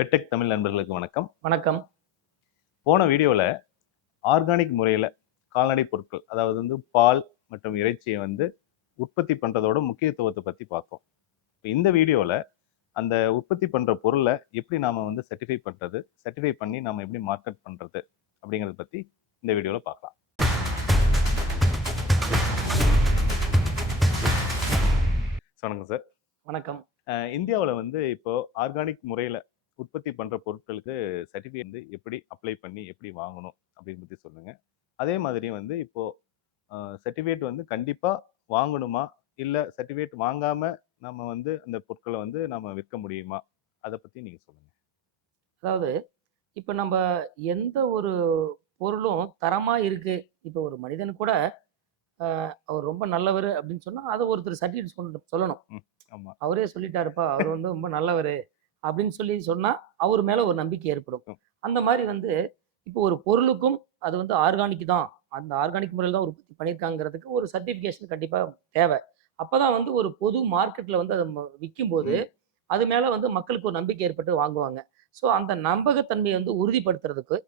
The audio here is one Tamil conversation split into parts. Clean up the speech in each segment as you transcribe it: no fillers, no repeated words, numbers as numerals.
வெட்டெக் தமிழ் நண்பர்களுக்கு வணக்கம். வணக்கம். போன வீடியோல ஆர்கானிக் முறையில கால்நடை பொருட்கள், அதாவது பால் மற்றும் இறைச்சிய உற்பத்தி பண்றதோட முக்கியத்துவத்த பத்தி பார்த்தோம். இப்ப இந்த வீடியோல அந்த உற்பத்தி பண்ற பொருள எப்படி நாம சர்டிஃபை பண்றது? சர்டிஃபை பண்ணி நாம எப்படி மார்க்கெட் பண்றது? அப்படிங்கிறத பத்தி இந்த வீடியோல பார்க்கலாம். வணக்கம் சார். வணக்கம். இந்தியாவுல இப்போ ஆர்கானிக் முறையில உற்பத்தி பண்ற பொருட்களுக்கு சர்டிஃபிகேட் எப்படி அப்ளை பண்ணி எப்படி வாங்கணும் அப்படின்னு பத்தி சொல்லுங்க. அதே மாதிரி இப்போ சர்டிஃபிகேட் கண்டிப்பா வாங்கணுமா? இல்ல சர்டிஃபிகேட் வாங்காம நம்ம அந்த பொருட்கள நாம விற்க முடியுமா? அத பத்தி நீங்க சொல்லுங்க. அதாவது இப்ப நம்ப எந்த ஒரு பொருளும் தரமா இருக்கு. இப்ப ஒரு மனிதன் கூட அவர் ரொம்ப நல்லவரு அப்படின்னு சொன்னா, அத ஒருத்தர் சர்டிஃபிகேட் சொல்லணும். ம். ஆமா. அவரே சொல்லிட்டாருப்பா, அவர் ரொம்ப நல்லவரு அப்படின்னு சொல்லி சொன்னா, அவர் மேல ஒரு நம்பிக்கை ஏற்படும். ம். அந்த மாரி இப்போ ஒரு பொருளுக்கும் அது ஆர்கானிக் தான். அந்த ஆர்கானிக் முறையில தான் உற்பத்தி பண்ணியிருக்காங்கிறதுக்கு ஒரு சர்டிஃபிகேஷன் கண்டிப்பா தேவை. அப்பதான் ஒரு பொது மார்க்கெட்ல அத விக்கும்போது, ம். அது மேல மக்களுக்கு ஒரு நம்பிக்கை ஏற்பட்டு வாங்குவாங்க. ஸோ அந்த நம்பகத்தன்மைய உறுதிப்படுத்துறதுக்கு,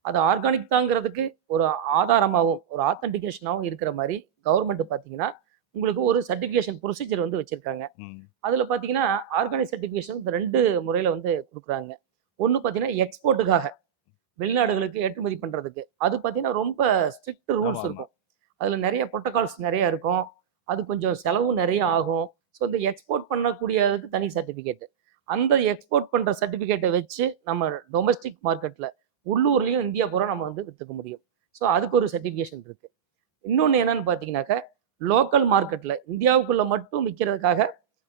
அது ஆர்கானிக் தாங்கிறதுக்கு ஒரு ஆதாரமாவும், ஒரு ஆத்தென்டிகேஷனாவும் இருக்கிற மாரி கவர்மெண்ட் பார்த்தீங்கன்னா, உங்களுக்கு ஒரு சர்டிஃபிகேஷன் ப்ரொசீஜர் வச்சிருக்காங்க. ம். அதுல பார்த்தீங்கன்னா, ஆர்கானிக் சர்டிஃபிகேஷன் இந்த 2 முறையில குடுக்குறாங்க. ஒண்ணு பார்த்தீங்கன்னா, எக்ஸ்போர்ட்டுக்காக வெளிநாடுகளுக்கு ஏற்றுமதி பண்றதுக்கு. அது பார்த்தீங்கன்னா, ரொம்ப ஸ்ட்ரிக்ட் ஆமா, ரூல்ஸ் ஆமா. இருக்கும். அதுல நெறைய புரோட்டோகால்ஸ் நெறைய இருக்கும். அது கொஞ்சம் செலவும் நெறைய ஆகும். ஸோ, இந்த எக்ஸ்போர்ட் பண்ணக்கூடியதுக்கு தனி சர்டிஃபிகேட். அந்த எக்ஸ்போர்ட் பண்ற சர்டிஃபிகேட்ட வச்சு நம்ம டொமஸ்டிக் மார்க்கெட்ல உள்ளூர்லயும் இந்தியா பூரா நம்ம வித்துக்க முடியும். ஸோ, அதுக்கு ஒரு சர்டிஃபிகேஷன் இருக்கு. இன்னொன்னு என்னன்னு பார்த்தீங்கன்னாக்க, லோக்கல் மார்க்கெட்ல இந்தியாவுக்குள்ள மட்டும் விக்கிறதுக்காக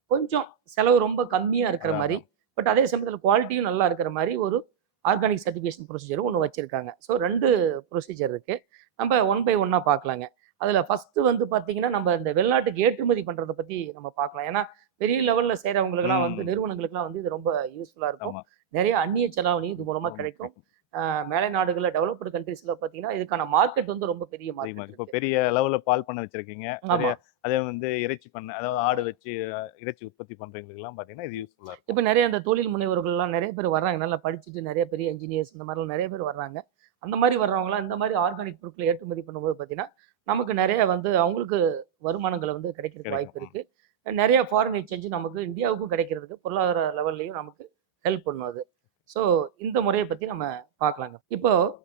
கொஞ்சம் செலவு ரொம்ப கம்மியா இருக்கிற அதான், மாரி, அதான். பட் அதே சமயத்தில குவாலிட்டியும் நல்லா இருக்கிற மாரி ஒரு ஆர்கானிக் சர்டிஃபிகேஷன் ப்ரொசீஜரும் ஒண்ணு வச்சிருக்காங்க. ஸோ 2 ப்ரொசீஜர் இருக்கு. நம்ம ஒன் பை ஒன்னா பார்க்கலாங்க. அதில ஃபர்ஸ்ட்டு பார்த்தீங்கன்னா, நம்ம இந்த வெளிநாட்டுக்கு ஏற்றுமதி பண்றத பத்தி நம்ம பார்க்கலாம். ஏன்னா, பெரிய லெவல்ல செய்றவங்களுக்கெல்லாம் ம். நிறுவனங்களுக்கெல்லாம் இது ரொம்ப யூஸ்ஃபுல்லா இருக்கும். ஆமா. நெறைய அந்நிய செலாவணியும் இது மூலமா ஆமா. கிடைக்கும். கிடைக்கும். மேலை நாடுகள்ல டெவலப்டு கண்ட்ரீஸ்ல பார்த்தீங்கன்னா, இதுக்கான மார்க்கெட் ரொம்ப பெரிய அதே மார்க்கெட் மாரி இப்போ இருக்கு. பெரிய அளவுல பால் பண்ணை வச்சிருக்கீங்க. பெரிய ஆமா. அதே இறைச்சி பண்ணை, அதாவது ஆடு வச்சு இறைச்சி உற்பத்தி பண்றவங்களுக்கெல்லாம் பார்த்தீங்கன்னா, இது யூஸ்ஃபுல்லா இருக்கும். இப்ப நெறைய அந்த தொழில் முனைவோர்கள்லாம் நெறைய பேர் வர்றாங்க. நல்லா படிச்சுட்டு நெறைய பெரிய என்ஜினியர்ஸ் இந்த மாரிலாம் நெறைய பேர் வர்றாங்க. அந்த மாரி வர்றவங்கலாம் இந்த மாரி ஆர்கானிக் பொருட்கள ஏற்றுமதி பண்ணும்போது பார்த்தீங்கன்னா, நமக்கு நெறைய அவங்களுக்கு வருமானங்கள் கிடைக்கிறதுக்கு கிடைக்கும். வாய்ப்பு ம். இருக்கு. நெறைய ஃபாரின் எக்ஸ்சேஞ்ச் நமக்கு இந்தியாவுக்கும் கிடைக்கிறதுக்கு பொருளாதார லெவல்லயும் நமக்கு ஹெல்ப் பண்ணும் அது. ஸோ இந்த முறைய பத்தி நம்ம பார்க்கலாங்க. இப்போ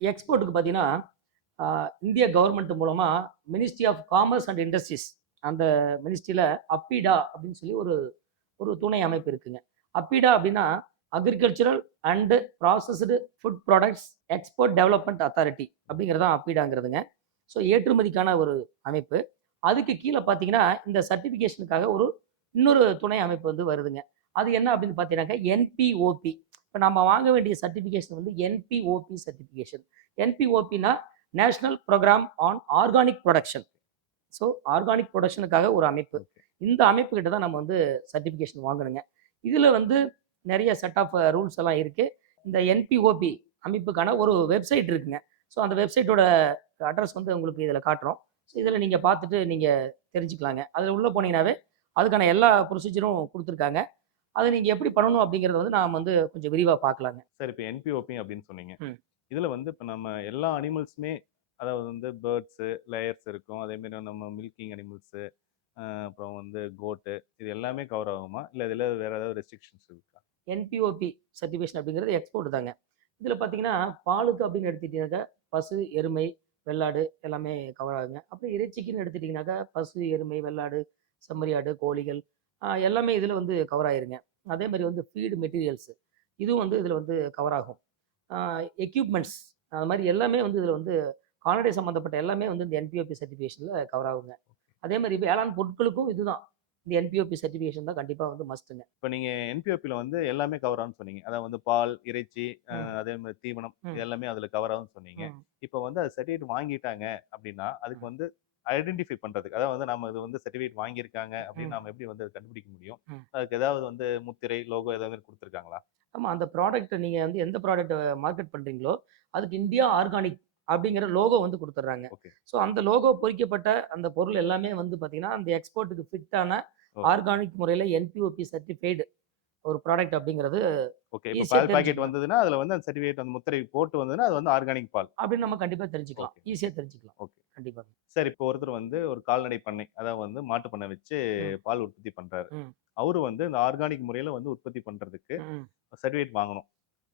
எக்ஸ்போர்ட்க்கு பார்த்தீங்கன்னா, அ இந்திய கவர்ன்மெண்ட் மூலமா ministry of commerce and industries அந்த மினிஸ்ட்ரில அப்பிடா அப்படின்னு சொல்லி ஒரு ஒரு துணை அமைப்பு இருக்குங்க. அப்பிடா அப்படின்னா, agricultural and processed food products export development authority அப்படிங்கிறது தான் அப்பிடாங்கிறதுங்க. ஸோ ஏற்றுமதிக்கான ஒரு அமைப்பு. அதுக்கு கீழ பார்த்தீங்கன்னா, இந்த சர்டிஃபிகேஷனுக்காக இன்னொரு துணை அமைப்பு வருதுங்க. அது என்ன அப்படின்னு பார்த்தீங்கன்னாக்கா, என்பிஓபி. இப்ப நம்ம வாங்க வேண்டிய சர்டிஃபிகேஷன் என்பிஓபி சர்டிஃபிகேஷன். என்பிஓபின்னா national program on organic production. So organic புரொடக்ஷனுக்காக ஒரு அமைப்பு. ஓகே. இந்த அமைப்பு கிட்ட தான் நம்ம சர்டிஃபிகேஷன் வாங்கணுங்க. இதுல நெறைய செட் ஆஃப் ரூல்ஸ் எல்லாம் இருக்கு. இந்த என்பிஓபி அமைப்புக்கான ஒரு வெப்சைட் இருக்குங்க. ஸோ அந்த வெப்சைட்டோட அட்ரஸ் உங்களுக்கு இதுல காட்டுறோம். ஸோ இதுல நீங்க பார்த்துட்டு நீங்க தெரிஞ்சுக்கலாங்க. அதுல உள்ள போனீங்கன்னாவே, அதுக்கான எல்லா ப்ரொசீஜரும் குடுத்துருக்காங்க. அத நீங்க எப்படி பண்ணணும் அப்படிங்கிறத நாம கொஞ்சம் விரிவா பார்க்கலாங்க. சரி, இப்ப என்பிஓபி அப்படின்னு சொன்னீங்க. ம். இதுல இப்ப நம்ம எல்லா அனிமல்ஸுமே, அதாவது பேர்ட்ஸு, லேயர்ஸ் இருக்கும். அதே மாரி நம்ம மில்கிங் அனிமல்ஸு, அப்புறம் கோட்டு, இது எல்லாமே கவர் ஆகுமா? இல்ல இதுல வேற ஏதாவது ரெஸ்ட்ரிக்ஷன்ஸ் இருக்கா? என்பிஓபி சர்டிஃபிகேஷன் அப்படிங்கிறது எக்ஸ்போர்ட் தாங்க. இதில பார்த்தீங்கன்னா, பாலுக்கு அப்படின்னு எடுத்துக்கிட்டீங்கன்னாக்கா, பசு, எருமை, வெள்ளாடு எல்லாமே கவர் ஆகுங்க. அப்புறம் இறைச்சிக்குன்னு எடுத்துட்டீங்கன்னாக்கா, பசு, எருமை, வெள்ளாடு, செம்மறியாடு, கோழிகள் எல்லாமே இதில கவர் ஆயிருங்க. அதே மாரி ஃபீட் மெட்டீரியல்ஸ் இதுவும் இதில கவர் ஆகும். ஆ எக்யூப்மென்ட்ஸ் அது மாரி எல்லாமே இதில கால்நடை சம்மந்தப்பட்ட எல்லாமே இந்த என்பிஓபி சர்டிஃபிகேஷன்ல கவர் ஆகுங்க. அதே மாரி வேளாண் பொருட்களுக்கும் இதுதான். இந்த என்பிஓபி சர்டிஃபிகேஷன் தான் கண்டிப்பா மஸ்ட்டுங்க. இப்ப நீங்க என்பிஓபில எல்லாமே கவர் ஆகும்னு சொன்னீங்க. அதாவது பால், இறைச்சி, ம், அதே மாரி தீவனம், இது ம், எல்லாமே அதுல கவர் ஆகும்னு சொன்னீங்க. ம், இப்ப அது சர்டிஃபிகேட் வாங்கிட்டாங்க அப்படின்னா, அதுக்கு ம், ஐடென்டிஃபை பண்றதுக்கு, அதாவது நம்ம இது சர்டிஃபிகேட் வாங்கியிருக்காங்க அப்படின்னு ம், நாம எப்படி அத கண்டுபிடிக்க முடியும்? ம். அதுக்கு ஏதாவது முத்திரை, லோகோ ஏதாவது குடுத்துருக்காங்களா? ஆமா. அந்த ப்ராடக்ட் நீங்க எந்த ப்ராடக்ட்ட மார்க்கெட் பண்றீங்களோ, அதுக்கு இந்தியா ஆர்கானிக் அப்படிங்கிற லோகோ குடுத்துடுறாங்க. ஓகே. ஸோ அந்த லோகோ பொறிக்கப்பட்ட அந்த பொருள் எல்லாமே பார்த்தீங்கன்னா, அந்த எக்ஸ்போர்ட்க்கு ஃபிட் ஆன ஓ! ஆர்கானிக் முறையில என்பிஓபி சர்டிஃபைடு ஒரு ப்ராடக்ட் அப்படிங்கிறது ஓகே. இப்ப ஈஸியா பால் பாக்கெட் தெரிஞ்சுக்கலாம். வந்ததுன்னா, அதுல வந்து அந்த சர்டிஃபிகேட் அந்த முத்திரை போட்டு வந்ததுன்னா, அது வந்து ஆர்கானிக் பால். அப்படின்னு நம்ம கண்டிப்பா தெரிஞ்சுக்கலாம். ஓகே. ஈஸியா தெரிஞ்சுக்கலாம். ஓகே. கண்டிப்பா. சரி, இப்போ ஒருத்தர் வந்து ஒரு கால்நடை பண்ணை, அதாவது வந்து மாட்டு பண்ணை வச்சு ம். பால் உற்பத்தி பண்றாரு. ம். அவரு வந்து இந்த ஆர்கானிக் முறையில வந்து உற்பத்தி பண்றதுக்கு ம். சர்டிஃபிகேட் வாங்கணும்.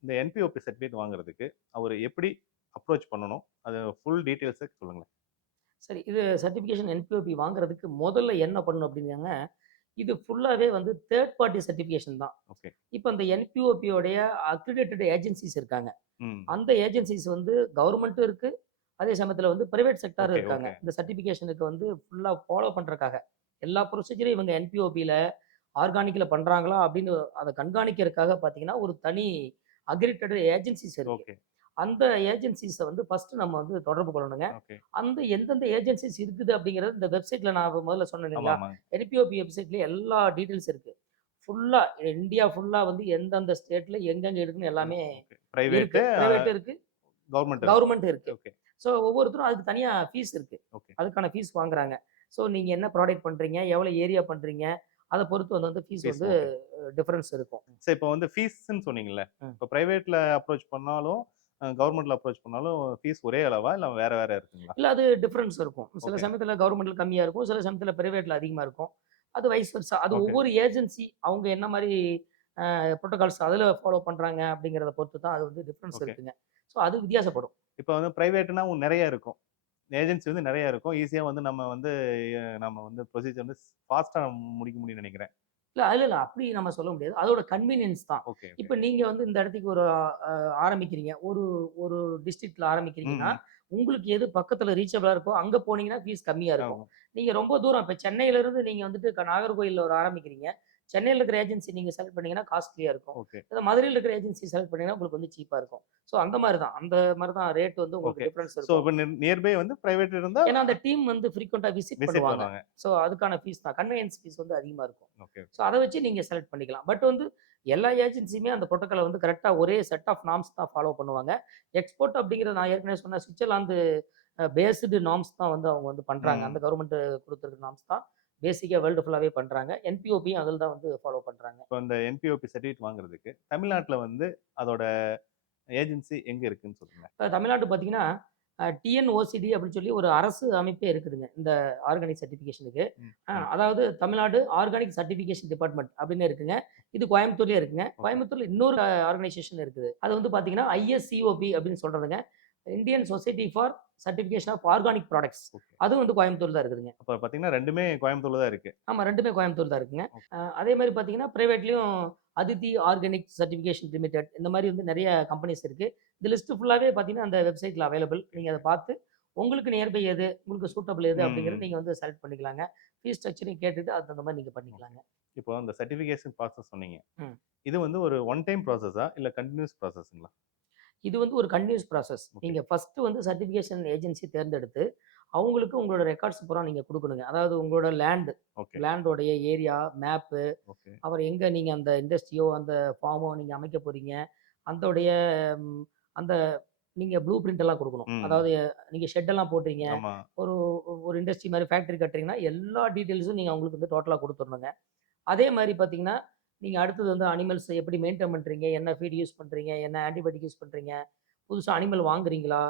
இந்த என்பிஓபி சர்டிஃபிகேட் வாங்குறதுக்கு அவரு எப்படி அப்ரோச் பண்ணணும்? அது ஃபுல் டீட்டெயில்ஸ சொல்லுங்களேன். சரி. இது சர்டிஃபிகேஷன் என்பிஓபி வாங்குறதுக்கு முதல்ல என்ன பண்ணணும் அப்படின்னாங்க, இது ஃபுல்லாவே வந்து தேர்ட் பார்ட்டி சர்டிஃபிகேஷன் தான். ஓகே. இப்ப அந்த என்பிஓபி உடைய அக்ரிடேட்டட் ஏஜென்சிஸ் இருக்காங்க. ம். அந்த ஏஜென்சிஸ் வந்து கவர்மெண்ட்டும் இருக்கு. அதே சமயத்துல வந்து பிரைவேட் செக்டாரும் ஓகே, இருக்காங்க. ஓகே. இந்த சர்டிஃபிகேஷனுக்கு வந்து ஃபுல்லா ஃபாலோ பண்றதுக்காக. எல்லா ப்ரொசீஜரும் இவங்க என்பிஓபில, ஆர்கானிக்ல பண்றாங்களா அப்படின்னு அத கண்காணிக்கிறதுக்காக பார்த்தீங்கன்னா, ஒரு தனி அக்ரிடேட்டட் ஏஜென்சிஸ் இருக்கு. ஓகே, அந்த ஏஜென்சிஸ வந்து ஃபர்ஸ்ட் நம்ம வந்து தொடர்பு கொள்ளணுங்க. ஓகே. அந்த எந்தெந்த ஏஜென்சிஸ் இருக்குது அப்படிங்கிறது இந்த வெப்சைட்ல நான் முதல்ல சொன்னேன் ஆமா, இல்லைங்களா? ஆமாங்க. என்பிஓபி வெப்சைட்ல எல்லா டீட்டெயில்ஸ் இருக்கு. ஃபுல்லா இந்தியா ஃபுல்லா வந்து எந்தெந்த ஸ்டேட்ல எங்கெங்க இருக்குன்னு எல்லாமே ஓகே. பிரைவேட்டு, இருக்கு. பிரைவேட் இருக்கு, கவர்ன்மெண்ட் இருக்கு. கவர்மெண்ட் இருக்கு. ஓகே, ஸோ ஒவ்வொருத்தரும் அதுக்கு தனியா ஃபீஸ் இருக்கு. ஓகே, அதுக்கான ஃபீஸ் வாங்குறாங்க. ஸோ நீங்க என்ன ப்ராடக்ட் பண்றீங்க? எவ்வளோ ஏரியா பண்றீங்க? அத பொறுத்து வந்து ஃபீஸ் ஃபீஸ் வந்து ஓகே. டிஃபரன்ஸ் இருக்கும். சரி, இப்போ வந்து ஃபீஸ்ன்னு சொன்னீங்கல்ல. ம். இப்போ பிரைவேட்ல அப்ரோச் பண்ணாலும், கவர்ன்மெண்ட்ல அப்ரோச் பண்ணாலும் ஃபீஸ் ஒரே அளவா? இல்ல வேற வேற இருக்குங்களா? இல்ல அது டிஃபரன்ஸ் இருக்கும். சில ஓகே, சமயத்துல கவர்மெண்ட்ல கம்மியா இருக்கும். சில சமயத்துல பிரைவேட்ல அதிகமா இருக்கும். அது வைஸ் வெர்சா. அது ஓகே, ஒவ்வொரு ஏஜென்சி அவங்க என்ன மாரி புரோட்டோகால்ஸ் அதுல ஃபாலோ பண்றாங்க அப்படிங்கிறத பொறுத்து தான் அது வந்து டிஃபரன்ஸ் ஓகே. இருக்குங்க. ஸோ அது வித்தியாசப்படும். இப்போ வந்து பிரைவேட்னா நெறைய இருக்கும். ஏஜென்சி வந்து நெறைய இருக்கும். ஈஸியா வந்து நம்ம வந்து ப்ரொசீஜர் வந்து ஃபாஸ்ட்டா முடிக்க முடியும்னு நெனைக்கிறேன். இல்ல. அப்படி நம்ம சொல்ல முடியாது. அதோட கன்வீனியன்ஸ் தான். Okay, okay. இப்ப நீங்க வந்து இந்த இடத்துக்கு ஒரு ஆரம்பிக்கிறீங்க. ஒரு ஒரு டிஸ்ட்ரிக்ட்ல ம், ஆரம்பிக்கிறீங்கன்னா, ம். உங்களுக்கு எது பக்கத்துல ரீச்சபிளா இருக்கோ, அங்க போனீங்கன்னா ஃபீஸ் கம்மியா இருக்கும். ஆமா. நீங்க ரொம்ப தூரம் இப்ப சென்னையில இருந்து நீங்க வந்துட்டு நாகர்கோயில்ல ஒரு ஆரம்பிக்கிறீங்க. சென்னையில இருக்கிற ஏஜென்சி நீங்க செலக்ட் பண்ணீங்கன்னா காஸ்ட்லியா இருக்கும். ஓகே, இல்ல மதுரையில இருக்கிற ஏஜென்சி செலக்ட் பண்ணீங்கன்னா உங்களுக்கு வந்து சீப்பா இருக்கும். ஸோ அந்த மாரி தான். அந்த மாரி தான் ரேட் வந்து உங்களுக்கு ஓகே. டிஃபரன்ஸ் ஸோ இருக்கும். இப்ப நியர்பை வந்து பிரைவேட் இருந்தா ஏன்னா அந்த டீம் வந்து ஃப்ரீக்வென்ட்டா விசிட் விசிட் பண்ணுவாங்க. வருவாங்க. ஸோ அதுக்கான ஃபீஸ் தான். கன்வேயன்ஸ் ஃபீஸ் வந்து அதிகமா இருக்கும். ஓகே, ஸோ அத வச்சு நீங்க செலக்ட் பண்ணிக்கலாம். பட் வந்து எல்லா ஏஜென்சியுமே அந்த புரோட்டோகால வந்து கரெக்ட்டா ஒரே செட் ஆஃப் நார்ம்ஸ் தான் ஃபாலோ பண்ணுவாங்க. எக்ஸ்போர்ட் அப்படிங்கிறது நான் ஏற்கனவே சொன்ன ஸ்விட்சர்லாந்து பேஸ்டு நார்ம்ஸ் தான் வந்து அவங்க வந்து பண்றாங்க. அந்த ம். கவர்மெண்ட் குடுத்திருக்க நார்ம்ஸ் தான் பேசிக்கா வேர்ல்டு ஃபுல்லாவே பண்றாங்க. என்பிஓபியும் அதில தான் வந்து ஃபாலோ பண்றாங்க. இப்போ இந்த என்பிஓபி சர்டிஃபிகேட் வாங்குறதுக்கு தமிழ்நாட்டுல வந்து அதோட ஏஜென்சி எங்க இருக்குன்னு சொல்லுங்க. இப்ப தமிழ்நாடு பார்த்தீங்கன்னா, டிஎன்ஓசிடி அப்படின்னு சொல்லி ஒரு அரசு அமைப்பே இருக்குதுங்க. இந்த ஆர்கானிக் சர்டிஃபிகேஷனுக்கு. ம், ம். அதாவது தமிழ்நாடு ஆர்கானிக் சர்டிஃபிகேஷன் டிபார்ட்மெண்ட் அப்படின்னு இருக்குங்க. இது கோயம்புத்தூர்லயே இருக்குங்க. ஓகே, கோயம்புத்தூர்ல இன்னொரு ஆர்கனைசேஷன் இருக்குது. அது வந்து பார்த்தீங்கன்னா, ஐஎஸ்சிஓபி அப்படின்னு சொல்றதுங்க. Indian society for certification of organic products. Okay. அதுவும் வந்து கோயம்புத்தூர்ல தான் இருக்குதுங்க. அப்ப பார்த்தீங்கன்னா 2மே கோயம்புத்தூர்ல தான் இருக்கு. ஆமா 2மே கோயம்புத்தூர் தான் இருக்குங்க. ஓகே, அதே மாரி பார்த்தீங்கன்னா, பிரைவேட்லயும் அதித்தி ஆர்கானிக் சர்டிஃபிகேஷன் லிமிடெட் இந்த மாரி வந்து நெறைய கம்பெனிஸ் இருக்கு. இந்த லிஸ்ட் ஃபுல்லாவே பார்த்தீங்கன்னா, அந்த வெப்சைட்ல அவைலபிள். ஓகே. நீங்க அத பார்த்து உங்களுக்கு நியர்பை எது, உங்களுக்கு சூட்டபிள் எது அப்படிங்கிறத ம். நீங்க வந்து செலக்ட் பண்ணிக்கலாங்க. ஃபீஸ் ஸ்ட்ரக்சரையும் கேட்டுட்டு அதுக்கு தகுந்த மாரி நீங்க பண்ணிக்கலாங்க. இப்போ அந்த சர்டிஃபிகேஷன் ப்ராசஸ் சொன்னீங்க. ம். இது வந்து ஒரு ஒன் டைம் ப்ராசஸா? இல்ல கன்டினியூஸ் ப்ராசஸ்ங்களா? இது வந்து ஒரு கன்டினியூஸ் ப்ராசஸ். ஓகே, நீங்க ஃபர்ஸ்ட்டு வந்து சர்டிஃபிகேஷன் ஏஜென்சி தேர்ந்தெடுத்து, அவங்களுக்கு உங்களோட ரெக்கார்ட்ஸ் பூரா நீங்க குடுக்கணுங்க. அதாவது உங்களோட ஓகே, லேண்டோடைய ஏரியா, மேப்பு, ஓகே. அப்புறம் எங்க நீங்க அந்த இண்டஸ்ட்ரியோ, அந்த ஃபார்மோ நீங்க அமைக்க போறீங்க. அதோடைய ம் அந்த நீங்க ப்ளூ பிரிண்ட் எல்லாம் குடுக்கணும். ம். அதாவது நீங்க ஷெட் எல்லாம் போடுறீங்க. ஆமா. ஒரு ஒரு இண்டஸ்ட்ரி மாரி ஃபேக்டரி கட்டுறீங்கன்னா, எல்லா டீட்டெயில்ஸும் நீங்க அவங்களுக்கு வந்து டோட்டலா குடுத்துரணுங்க. அதே மாரி பார்த்தீங்கன்னா, நீங்க அடுத்தது வந்து அனிமல்ஸ் எப்படி மெயின்டெயின் பண்றீங்க? என்ன ஃபீட் யூஸ் பண்றீங்க? என்ன ஆன்டிபயோட்டிக் யூஸ் பண்றீங்க? புதுசா அனிமல் வாங்குறீங்களா?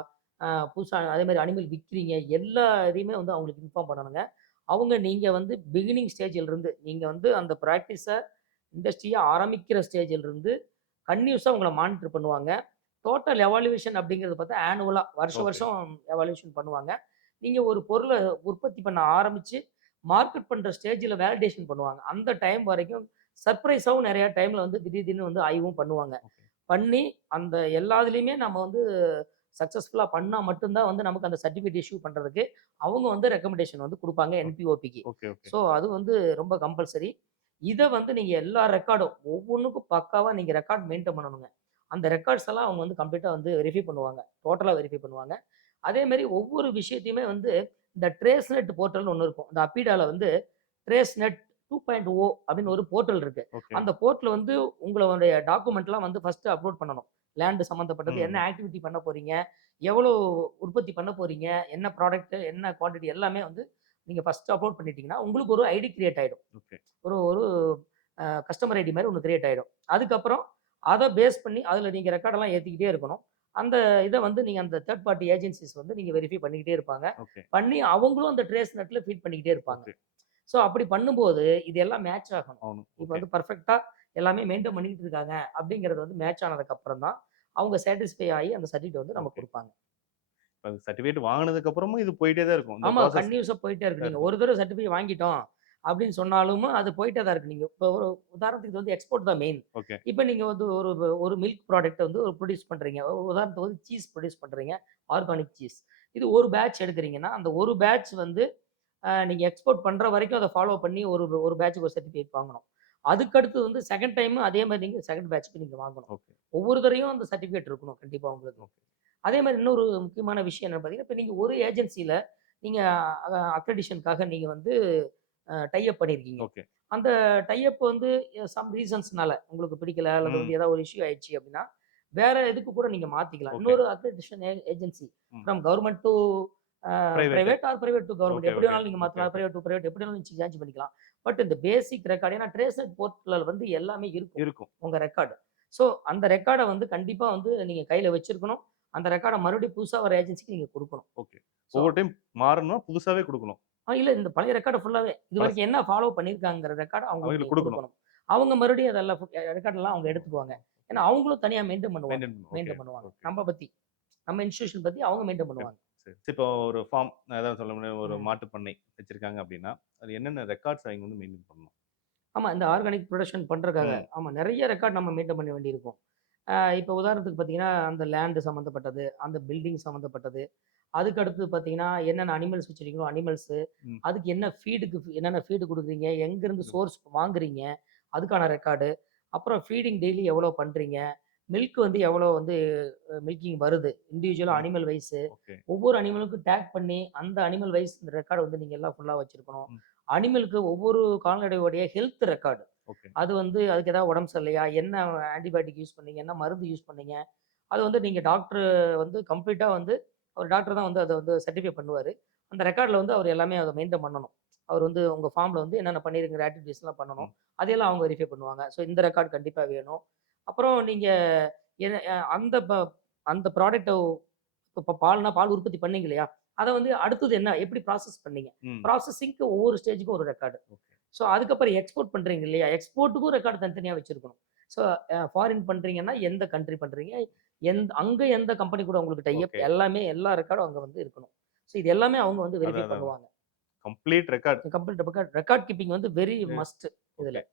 புதுசா அதே மாரி அனிமல் விக்கிறீங்க. எல்லா இதையுமே வந்து அவங்களுக்கு இன்ஃபார்ம் பண்ணணுங்க. அவங்க நீங்க வந்து பிகினிங் ஸ்டேஜ்ல இருந்து, நீங்க வந்து அந்த பிராக்டிஸ இண்டஸ்ட்ரிய ஆரம்பிக்கிற ஸ்டேஜ்ல இருந்து கன்டினியூஸா உங்கள மானிட்டர் பண்ணுவாங்க. டோட்டல் எவாலுவேஷன் அப்படிங்கிறது பார்த்தா ஆனுவலா வருஷம் ஓகே, வருஷம் எவாலுவேஷன் பண்ணுவாங்க. நீங்க ஒரு பொருள உற்பத்தி பண்ண ஆரம்பிச்சு, மார்க்கெட் பண்ற ஸ்டேஜ்ல வேலிடேஷன் பண்ணுவாங்க. அந்த டைம் வரைக்கும் சர்ப்ரைஸாவும் நெறைய டைம்ல வந்து திடீர்னு வந்து ஆய்வும் பண்ணுவாங்க. ஓகே, பண்ணி அந்த எல்லாத்துலயுமே நம்ம வந்து சக்சஸ்ஃபுல்லா பண்ணா மட்டும் தான் வந்து நமக்கு அந்த சர்டிஃபிகேட் இஷ்யூ பண்றதுக்கு அவங்க வந்து ரெக்கமெண்டேஷன் வந்து குடுப்பாங்க ஓகே, என்பிஓபிக்கு. Okay, okay. ஸோ அது வந்து ரொம்ப கம்பல்சரி. இத வந்து நீங்க எல்லா ரெக்கார்டும் ஒவ்வொன்னுக்கும் பக்காவா நீங்க ரெக்கார்ட் மெயின்டெயின் பண்ணணுங்க. அந்த ரெக்கார்ட்ஸ் எல்லாம் அவங்க வந்து கம்ப்ளீட்டா வந்து வெரிஃபை பண்ணுவாங்க. டோட்டலா வெரிஃபை பண்ணுவாங்க. அதே மாரி ஒவ்வொரு விஷயத்தையுமே வந்து இந்த ட்ரேஸ்நெட் போர்ட்டல்னு ஒண்ணு இருக்கும். இந்த அப்பிடால வந்து ட்ரேஸ்நெட் 2.0 அப்படின்னு ஒரு போர்ட்டல் இருக்கு. ஓகே. அந்த போர்ட்டல் வந்து உங்களுடைய டாக்குமெண்ட்லாம் வந்து ஃபர்ஸ்ட்டு அப்லோட் பண்ணணும். லேண்ட் சம்மந்தப்பட்டது, என்ன ம். ஆக்டிவிட்டி பண்ண போறீங்க? எவ்வளோ உற்பத்தி பண்ண போறீங்க? என்ன ப்ராடக்ட், என்ன குவான்டிட்டி எல்லாமே வந்து நீங்க ஃபர்ஸ்ட்டு அப்லோட் பண்ணிட்டீங்கன்னா, உங்களுக்கு ஒரு ஐடி கிரியேட் ஆயிடும். ஓகே. ஒரு ஒரு கஸ்டமர் ஐடி மாதிரி ஒன்று கிரியேட் ஆகிடும். அதுக்கப்புறம் அதை பேஸ் பண்ணி அதில் நீங்கள் ரெக்கார்டெல்லாம் ஏற்றிக்கிட்டே இருக்கணும். அந்த இதை வந்து நீங்கள் அந்த தேர்ட் பார்ட்டி ஏஜென்சிஸ் வந்து நீங்கள் வெரிஃபை பண்ணிக்கிட்டே இருப்பாங்க. ஓகே. பண்ணி அவங்களும் அந்த ட்ரேஸ் நெட்டில் ஃபீட் பண்ணிக்கிட்டே இருப்பாங்க. ஓகே. ஸோ அப்படி பண்ணும்போது இது எல்லாம் மேட்ச் ஆகணும். ஆகணும். இப்போ ஓகே. வந்து பர்ஃபெக்டாக எல்லாமே மெயின்டைன் பண்ணிக்கிட்டு இருக்காங்க அப்படிங்கிறது வந்து மேட்ச் ஆனதுக்கப்புறம் தான் அவங்க சாட்டிஸ்ஃபை ஆகி அந்த சர்டிஃபிகேட் வந்து நமக்கு ஓகே. கொடுப்பாங்க. இப்ப சர்டிஃபிகேட் வாங்குனதுக்கு அப்புறமும் இது போயிட்டே தான் இருக்கும். இந்த ஆமா, ப்ராசஸ் கன்டினியூஸா போயிட்டே இருக்கு. நீங்க இருக்கும். ஒரு தடவ சர்டிஃபிகேட் வாங்கிட்டோம் அப்படின்னு சொன்னாலும் அது போயிட்டே தான் இருக்கு. நீங்க இப்போ ஒரு உதாரணத்துக்கு இது வந்து எக்ஸ்போர்ட் தான் மெயின். ஓகே. இப்போ நீங்க வந்து ஒரு ஒரு மில்க் ப்ராடக்ட்ட வந்து ஒரு ப்ரொடியூஸ் பண்றீங்க. உதாரணத்துக்கு வந்து சீஸ் ப்ரொடியூஸ் பண்றீங்க. Organic cheese. இது ஒரு பேட்ச் எடுக்குறீங்கன்னா, அந்த ஒரு பேட்ச் வந்து நீங்க எக்ஸ்போர்ட் பண்ற வரைக்கும் அத ஃபாலோ பண்ணி ஒரு ஒரு பேட்ச்க்கு ஒரு சர்டிஃபிகேட் வாங்கணும். அதுக்கடுத்து வந்து செகண்ட் டைம் அதே மாரி நீங்க செகண்ட் பேட்ச்க்கு நீங்க வாங்கணும். ஓகே. ஒவ்வொரு தடவையும் அந்த சர்டிஃபிகேட் இருக்கணும் கண்டிப்பா உங்களுக்கு. ஓகே. அதே மாரி இன்னொரு முக்கியமான விஷயம் என்னன்னு பார்த்தீங்கன்னா, இப்ப நீங்க ஒரு ஏஜென்சில நீங்க அக்ரிடிஷன்க்காக நீங்க வந்து டை அப் பண்ணியிருக்கீங்க. ஓகே. அந்த டை அப் வந்து சம் ரீசன்ஸ்னால உங்களுக்கு பிடிக்கல அல்லது ம். வந்து ஏதாவது ஒரு இஷ்யூ ஆயிடுச்சு அப்படின்னா, வேற இதுக்கு கூட நீங்க மாத்திக்கலாம். ஓகே. இன்னொரு அக்ரிடிஷன் ஏஜென்சி ம். From government to private. Private or private to government okay. எப்படி ஓகே. வேணாலும் நீங்க ஓகே. மாத்தலாம். ஓகே. பிரைவேட் டூ பிரைவேட் எப்படி வேணாலும் நீங்க சேஞ்ச் பண்ணிக்கலாம். பட் இந்த பேசிக் ரெக்கார்ட் ஏன்னா ட்ரேஸ்நெட் போர்ட்டல்ல வந்து எல்லாமே இருக்கும். இருக்கும். உங்க ரெக்கார்டு. ஸோ அந்த ரெக்கார்ட வந்து கண்டிப்பா வந்து நீங்க கையில வச்சிருக்கணும். அந்த ரெக்கார்ட மறுபடியும் புதுசா வர ஏஜென்சிக்கு நீங்க குடுக்கணும். ஓகே. ஸோ ஒவ்வொரு டைம் மாறணும்னா புதுசாவே குடுக்கணும். இல்ல இந்த பழைய ரெக்கார்ட ஃபுல்லாவே பழசு இதுவரைக்கும் என்ன ஃபாலோ பண்ணியிருக்காங்கங்கிற ரெக்கார்ட அவங்களுக்கு அவங்களுக்கு நீங்க குடுக்கணும். குடுக்கணும். அவங்க மறுபடியும் அதெல்லாம் ரெக்கார்ட்லாம் அவங்க எடுத்துக்குவாங்க. ஏன்னா அவங்களும் தனியா மெயின்டெயின் பண்ணுவாங்க. மெயின்டெயின் பண்ணணும். ஓகே. மெயின்டெயின் பண்ணுவாங்க. ஓகே. நம்ம பத்தி, நம்ம இன்ஸ்டிடியூஷன் பத்தி அவங்க மெயின்டெயின் பண்ணுவாங்க. சரி. இப்போ ஒரு ஃபார்ம் அதான் சொல்ல முடியும் ஒரு ம். மாட்டு பண்ணை வச்சிருக்காங்க அப்படின்னா, அது என்னென்ன ரெக்கார்ட்ஸ் அவங்க வந்து மெயின்டெயின் பண்ணணும்? ஆமா. இந்த ஆர்கானிக் புரொடக்ஷன் பண்றதுக்காக, ம். ஆமா நெறைய ரெக்கார்ட் நம்ம மெயின்டெயின் பண்ண வேண்டியிருக்கும். இப்போ உதாரணத்துக்கு பார்த்தீங்கன்னா, அந்த லேண்ட் சம்மந்தப்பட்டது, அந்த பில்டிங் சம்மந்தப்பட்டது. அதுக்கு அடுத்து பார்த்தீங்கன்னா, என்னென்ன அனிமல்ஸ் வச்சிருக்கீங்களோ அனிமல்ஸு, ம். அதுக்கு என்னென்ன ஃபீடு குடுக்குறீங்க, எங்கேருந்து ம். சோர்ஸ் வாங்குறீங்க, அதுக்கான ரெக்கார்டு. அப்புறம் ஃபீடிங் டெய்லி எவ்வளோ பண்றீங்க, மில்க் வந்து எவ்வளோ வந்து மில்கிங் வருது, இண்டிவிஜுவலா ம். Animal wise. ஓகே. ஒவ்வொரு அனிமலுக்கும் டேக் பண்ணி, அந்த அனிமல் வைஸ் இந்த ரெக்கார்ட வந்து நீங்க எல்லாம் ஃபுல்லா வச்சிருக்கணும். ம். அனிமலுக்கு ஒவ்வொரு கால்நடையோடைய ஹெல்த் ரெக்கார்டு. ஓகே. அது வந்து அதுக்கு ஏதாவது உடம்பு சரியில்லையா? என்ன ஆன்டிபயோட்டிக் யூஸ் பண்ணீங்க? என்ன மருந்து யூஸ் பண்ணீங்க? அது வந்து நீங்க டாக்டர் வந்து கம்ப்ளீட்டா வந்து அவர் டாக்டர் தான் வந்து அத வந்து சர்டிஃபை பண்ணுவாரு. அந்த ரெக்கார்ட்ல வந்து அவர் எல்லாமே அத மெயின்டெயின் பண்ணணும். அவர் வந்து உங்க ஃபார்ம்ல வந்து என்னென்ன பண்ணியிருக்கிற ஆக்டிவிட்டீஸ்லாம் பண்ணணும். ம். அதையெல்லாம் அவங்க வெரிஃபை பண்ணுவாங்க. ஸோ இந்த ரெக்கார்ட் கண்டிப்பா வேணும். அப்புறம் நீங்க என்ன அந்த ப்ராடக்ட்ட இப்ப பால்னா பால் உற்பத்தி பண்ணீங்க இல்லையா? அத வந்து அடுத்தது என்ன? எப்படி ப்ராசஸ் பண்ணீங்க? ம். ப்ராசஸிங்க்கு ஒவ்வொரு ஸ்டேஜ்க்கும் ஒரு ரெக்கார்டு. ஓகே. ஸோ அதுக்கப்புறம் எக்ஸ்போர்ட் பண்றீங்க இல்லையா? எக்ஸ்போர்ட்டுக்கும் ரெக்கார்ட் தனித்தனியா வச்சிருக்கணும். ஸோ ஃபாரின் பண்றீங்கன்னா, எந்த கண்ட்ரி பண்றீங்க? அங்க எந்த கம்பெனி கூட உங்களுக்கு டை அப் ஓகே. எல்லாமே எல்லா ரெக்கார்டும் அங்க வந்து இருக்கணும். ஸோ இது எல்லாமே அவங்க வந்து வெரிஃபை அதான். பண்ணுவாங்க. Complete record. Complete record keeping வந்து வெரி மஸ்ட் இதுல. ஓகே.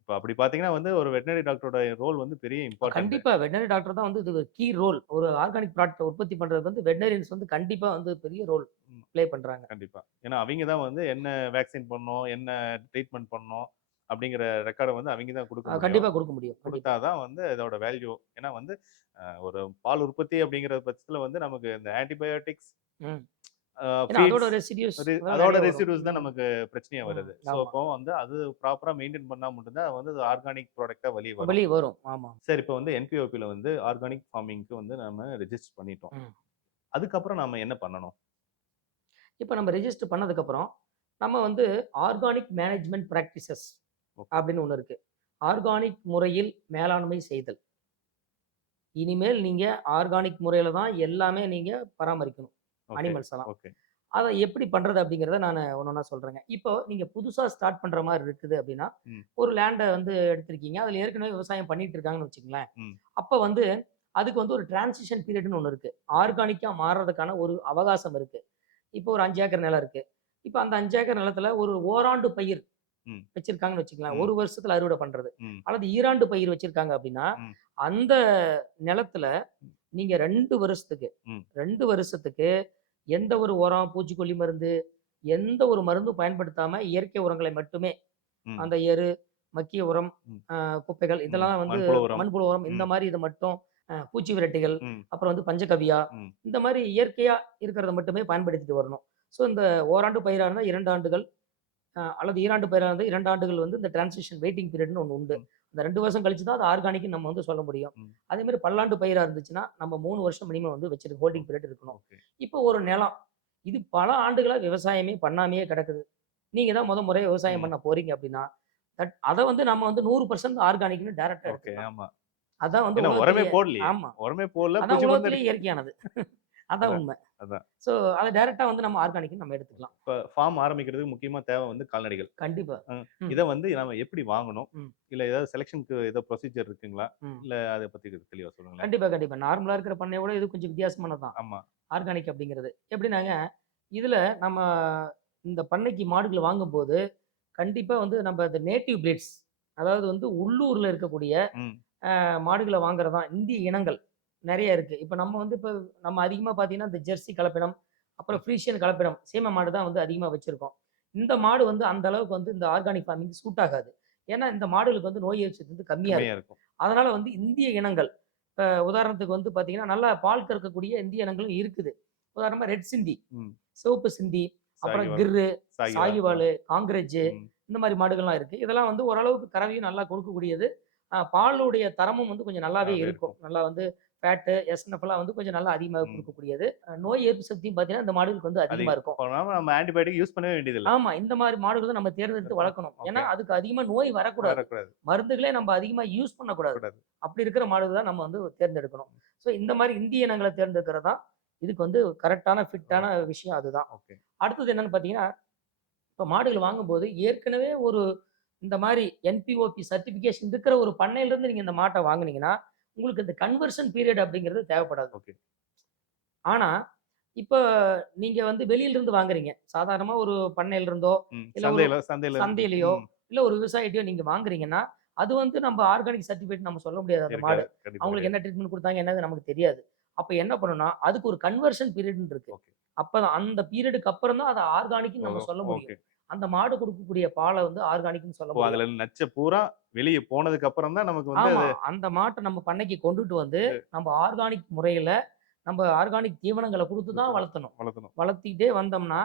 இப்ப அப்படி பார்த்தீங்கன்னா வந்து ஒரு வெட்டனரி டாக்டரோட ரோல் வந்து பெரிய இம்பார்ட்டன்ட். கண்டிப்பா வெட்டனரி டாக்டர் தான் வந்து இது கீ ரோல். ஒரு ஆர்கானிக் ப்ராடக்ட் உற்பத்தி பண்றதுக்கு வந்து வெட்டனரியன்ஸ் வந்து கண்டிப்பா வந்து பெரிய ரோல் ம். ப்ளே பண்றாங்க. கண்டிப்பா. ஏன்னா அவிங்க தான் வந்து என்ன வேக்சின் பண்ணணும், என்ன ட்ரீட்மெண்ட் பண்ணணும் அப்படிங்கிற ரெக்கார்ட வந்து அவிங்க தான் குடுக்க முடியும். கண்டிப்பா குடுக்க முடியும். குடுத்தா கண்டிப்பா. தான் வந்து இதோட வேல்யூ. ஏன்னா வந்து ஒரு பால் உற்பத்தி அப்படிங்கிற பட்சத்துல வந்து நமக்கு இந்த ஆன்டிபயோட்டிக்ஸ், ம். அ ஏன்னா அதோட ஃபீட்ஸ் ரெசிடியூஸ் அதெல்லாம் அதோட நெறைய வரும். ரெசிடியூஸ் தான் நமக்கு பிரச்சனையா ம். வருது. ஸோ ஆமா. அப்போ வந்து அது ப்ராப்பரா மெயின்டெயின் பண்ணா மட்டும் தான் வந்து அது ஆர்கானிக் ப்ராடக்ட்டா வெளிய வரும். வெளிய வரும். ஆமா. சரி, இப்போ வந்து என்பிஓபில வந்து ஆர்கானிக் ஃபார்மிங்க்கு வந்து நாம ரெஜிஸ்டர் பண்ணிட்டோம். ம். அதுக்கப்புறம் நாம என்ன பண்ணணும்? இப்ப நம்ம ரெஜிஸ்டர் பண்ணதுக்கப்புறம், நம்ம வந்து ஆர்கானிக் மேனேஜ்மென்ட் பிராக்டிசஸ் ஓகே. அப்படின்னு ஒண்ணு இருக்கு. ஆர்கானிக் முறையில் மேலாண்மை செய்தல். இனிமேல் நீங்க ஆர்கானிக் முறையில தான் எல்லாமே நீங்க பராமரிக்கணும். ஓகே. அனிமல்ஸ் எல்லாம். ஓகே. அத எப்படி பண்றது அப்படிங்கிறத நானு ஒண்ணொண்ணா சொல்றேங்க. இப்போ நீங்க புதுசா ஸ்டார்ட் பண்ற மாரி இருக்குது அப்படின்னா, ம். ஒரு லேண்ட வந்து எடுத்திருக்கீங்க. அதுல ஏற்கனவே விவசாயம் பண்ணிட்டு இருக்காங்கன்னு வச்சுக்கங்களேன். ம். அப்ப வந்து அதுக்கு வந்து ஒரு டிரான்சிஷன் பீரியட்ன்னு ஒண்ணு இருக்கு. ஆர்கானிக்கா மாறுறதுக்கான ஒரு அவகாசம் இருக்கு. இப்போ ஒரு 5 ஏக்கர் நிலம் இருக்கு. இப்ப அந்த 5 ஏக்கர் நிலத்துல ஒரு ஓராண்டு பயிர் ம். வச்சிருக்காங்கன்னு வச்சுக்கங்களேன். ம். 1 வருஷத்துல அறுவடை பண்றது. ம். அல்லது ஈராண்டு பயிர் வச்சிருக்காங்க அப்படின்னா, ம். அந்த நிலத்துல நீங்க 2 வருஷத்துக்கு ம். 2 வருஷத்துக்கு எந்த ஒரு உரம், பூச்சிக்கொல்லி மருந்து, எந்த ஒரு மருந்தும் பயன்படுத்தாம இயற்கை உரங்களை மட்டுமே ம். அந்த எரு, மக்கிய உரம், ம். குப்பைகள் ம். இதெல்லாம் வந்து மண்புழு உரம். மண்புழு உரம் இந்த ம். மாரி இத மட்டும் பூச்சி விரட்டிகள், ம். அப்புறம் வந்து பஞ்சகவ்யா ம். இந்த மாரி இயற்கையா இருக்கிறத மட்டுமே பயன்படுத்திட்டு வரணும். ஸோ இந்த ஓராண்டு பயிரா இருந்தா 2 ஆண்டுகள், அல்லது ஈராண்டு பயிரா இருந்தா 2 ஆண்டுகள் வந்து இந்த டிரான்சிஷன் வெயிட்டிங் பீரியட்ன்னு ஒண்ணு உண்டு. ம். அந்த 2 வருஷம் கழிச்சு தான் அது ஆர்கானிக்ன்னு நம்ம வந்து சொல்ல முடியும். ம். அதே மாரி பல்லாண்டு பயிரா இருந்துச்சுன்னா, நம்ம 3 வருஷம் மினிமம் வந்து ஹோல்டிங் பீரியட் இருக்கணும். ஓகே. இப்போ ஒரு நிலம், இது பல ஆண்டுகளா விவசாயமே பண்ணாமயே கிடக்குது. நீங்க தான் முறையா விவசாயம் ம். பண்ண போறீங்க அப்படின்னா, அதை வந்து நம்ம வந்து 100% ஆர்கானிக்னு டைரக்டா ஓகே. எடுத்துக்கலாம். ஆமா. அதான் வந்து ஏன்னா உரமே உலகத்திலேயே. போடலையே. ஆமா. உரமே போடல. அதான் பூச்சி மருந்து உலகத்திலேயே இயற்கையானது. அதான் அதான். உண்மை. அதான். ஸோ அதை டைரக்டா வந்து நம்ம ஆர்கானிக்னு நம்ம எடுத்துக்கலாம். இப்ப ஃபார்ம் ஆரம்பிக்கிறதுக்கு முக்கியமா தேவை வந்து கால்நடைகள். கண்டிப்பா. ம். இத வந்து நாம எப்படி வாங்கணும்? ம். இல்ல ஏதாவது செலக்ஷனுக்கு ஏதோ ப்ரொசீஜர் இருக்குங்களா? ம். இல்ல அத பத்தி தெளிவா சொல்லுங்களேன். கண்டிப்பா, கண்டிப்பா. நார்மலா இருக்கிற பண்ணைய விட இது கொஞ்சம் வித்தியாசமானது தான். ஆமா. ஆர்கானிக் அப்படிங்கிறது. எப்படின்னாங்க, இதுல நம்ம இந்த பண்ணைக்கு மாடுகள் வாங்கும்போது, கண்டிப்பா வந்து நம்ம இந்த நேட்டிவ் பிரீட்ஸ், அதாவது வந்து உள்ளூர்ல இருக்கக்கூடிய ம். மாடுகள வாங்குறது தான். இந்திய இனங்கள் நெறைய இருக்கு. இப்ப நம்ம வந்து நம்ம அதிகமா பார்த்தீங்கன்னா, இந்த ஜெர்சி கலப்பினம், அப்புறம் ஃப்ரீசியன் கலப்பினம், சீம மாடு தான் வந்து அதிகமா வச்சிருக்கோம். இந்த மாடு வந்து அந்த அளவுக்கு வந்து இந்த ஆர்கானிக் ஃபார்மிங் சூட் ஆகாது. ஏன்னா, இந்த மாடுகளுக்கு வந்து நோய் எதிர்ப்பு சக்தி வந்து கம்மியா கம்மியா இருக்கும். இருக்கும். அதனால வந்து இந்திய இனங்கள், உதாரணத்துக்கு வந்து பார்த்தீங்கன்னா, நல்லா பால் கறக்கக்கூடிய இந்திய இனங்களும் இருக்குது. உதாரணமா ரெட் சிந்தி, ம். சிவப்பு சிந்தி, அப்புறம் சாகிவால். கிர்ரு, சாகிவால். சாகிவாலு, காங்கிரேஜ் ம். இந்த மாரி மாடுகள்லாம் இருக்கு. இதெல்லாம் வந்து ஓரளவுக்கு கறவையும் நல்லா கொடுக்கக்கூடியது. பாலுடைய தரமும் வந்து கொஞ்சம் நல்லாவே நல்லாவே இருக்கும். இருக்கும். நல்லா வந்து ஃபேட்டு, எஸ்என்எஃப்லாம் வந்து கொஞ்சம் நல்லா அதிகமா ம். குடுக்கக்கூடியது. நோய் எதிர்ப்பு சக்தியும் பார்த்தீங்கன்னா, இந்த மாடுகளுக்கு வந்து அதிகமா இருக்கும். அப்ப நம்ம ஆன்டிபயோட்டிக் யூஸ் பண்ணவே வேண்டியதில்ல. ஆமா. இந்த மாரி மாடுகள நம்ம தேர்ந்தெடுத்து வளர்க்கணும். ஏன்னா, ஓகே. அதுக்கு அதிகமா நோய் வரக்கூடாது. வரக்கூடாது. மருந்துகளே நம்ம அதிகமா யூஸ் பண்ணக்கூடாது. கூடாது. அப்படி இருக்கிற மாடுகள் தான் நம்ம வந்து தேர்ந்தெடுக்கணும். ஸோ இந்த மாரி இந்திய இனங்கள தேர்ந்தெடுக்கிறது தான் இதுக்கு வந்து கரெக்ட்டான, ஃபிட்டான விஷயம் அதுதான். ஓகே. அடுத்தது என்னன்னு பார்த்தீங்கன்னா, இப்ப மாடுகள் வாங்கும்போது ஏற்கனவே ஒரு இந்த மாரி என்பிஓபி சர்டிஃபிகேஷன் இருக்கிற ஒரு பண்ணையிலிருந்து நீங்க இந்த மாட்ட வாங்குனீங்கன்னா, உங்களுக்கு இந்த கன்வர்ஷன் பீரியட் அப்படிங்கிறது தேவைப்படாது. ஓகே. ஆனா, இப்ப நீங்க வந்து வெளியில இருந்து வாங்குறீங்க. சாதாரணமா ஒரு பண்ணையில இருந்தோ, ம். இல்ல ஒரு சந்தையில இருந்து. சந்தையிலயோ, ம். இல்ல ஒரு விவசாயிட்டயோ நீங்க வாங்குறீங்கன்னா, அது வந்து நம்ம ஆர்கானிக் சர்டிஃபிகேட் நம்ம சொல்ல முடியாது அந்த மாடு. இருக்காது. கண்டிப்பா அவங்களுக்கு கிடையாது. என்ன ட்ரீட்மெண்ட் குடுத்தாங்க என்னது நமக்கு தெரியாது. அப்ப என்ன பண்ணணும்னா, அதுக்கு ஒரு கன்வர்ஷன் பீரியட்ன்னு இருக்கு. ஓகே. அப்பதான் அந்த பீரியடுக்கு அப்புறம் தான் அத ஆர்கானிக்ன்னு நம்ம சொல்ல முடியும். ஓகே. அந்த மாடு குடுக்கக்கூடிய பால வந்து ஆர்கானிக்ன்னு சொல்ல ஓ! முடியும். அதுல நச்ச பூரா வெளிய போனதுக்கு அப்புறம் தான் நமக்கு வந்து ஆமா. அது அந்த மாட்ட நம்ம பண்ணைக்கு கொண்டுட்டு வந்து, நம்ம ஆர்கானிக் முறையில, நம்ம ஆர்கானிக் தீவனங்கள குடுத்து தான் வளர்த்தணும். வளர்த்தணும். வளர்த்திட்டே வந்தோம்னா,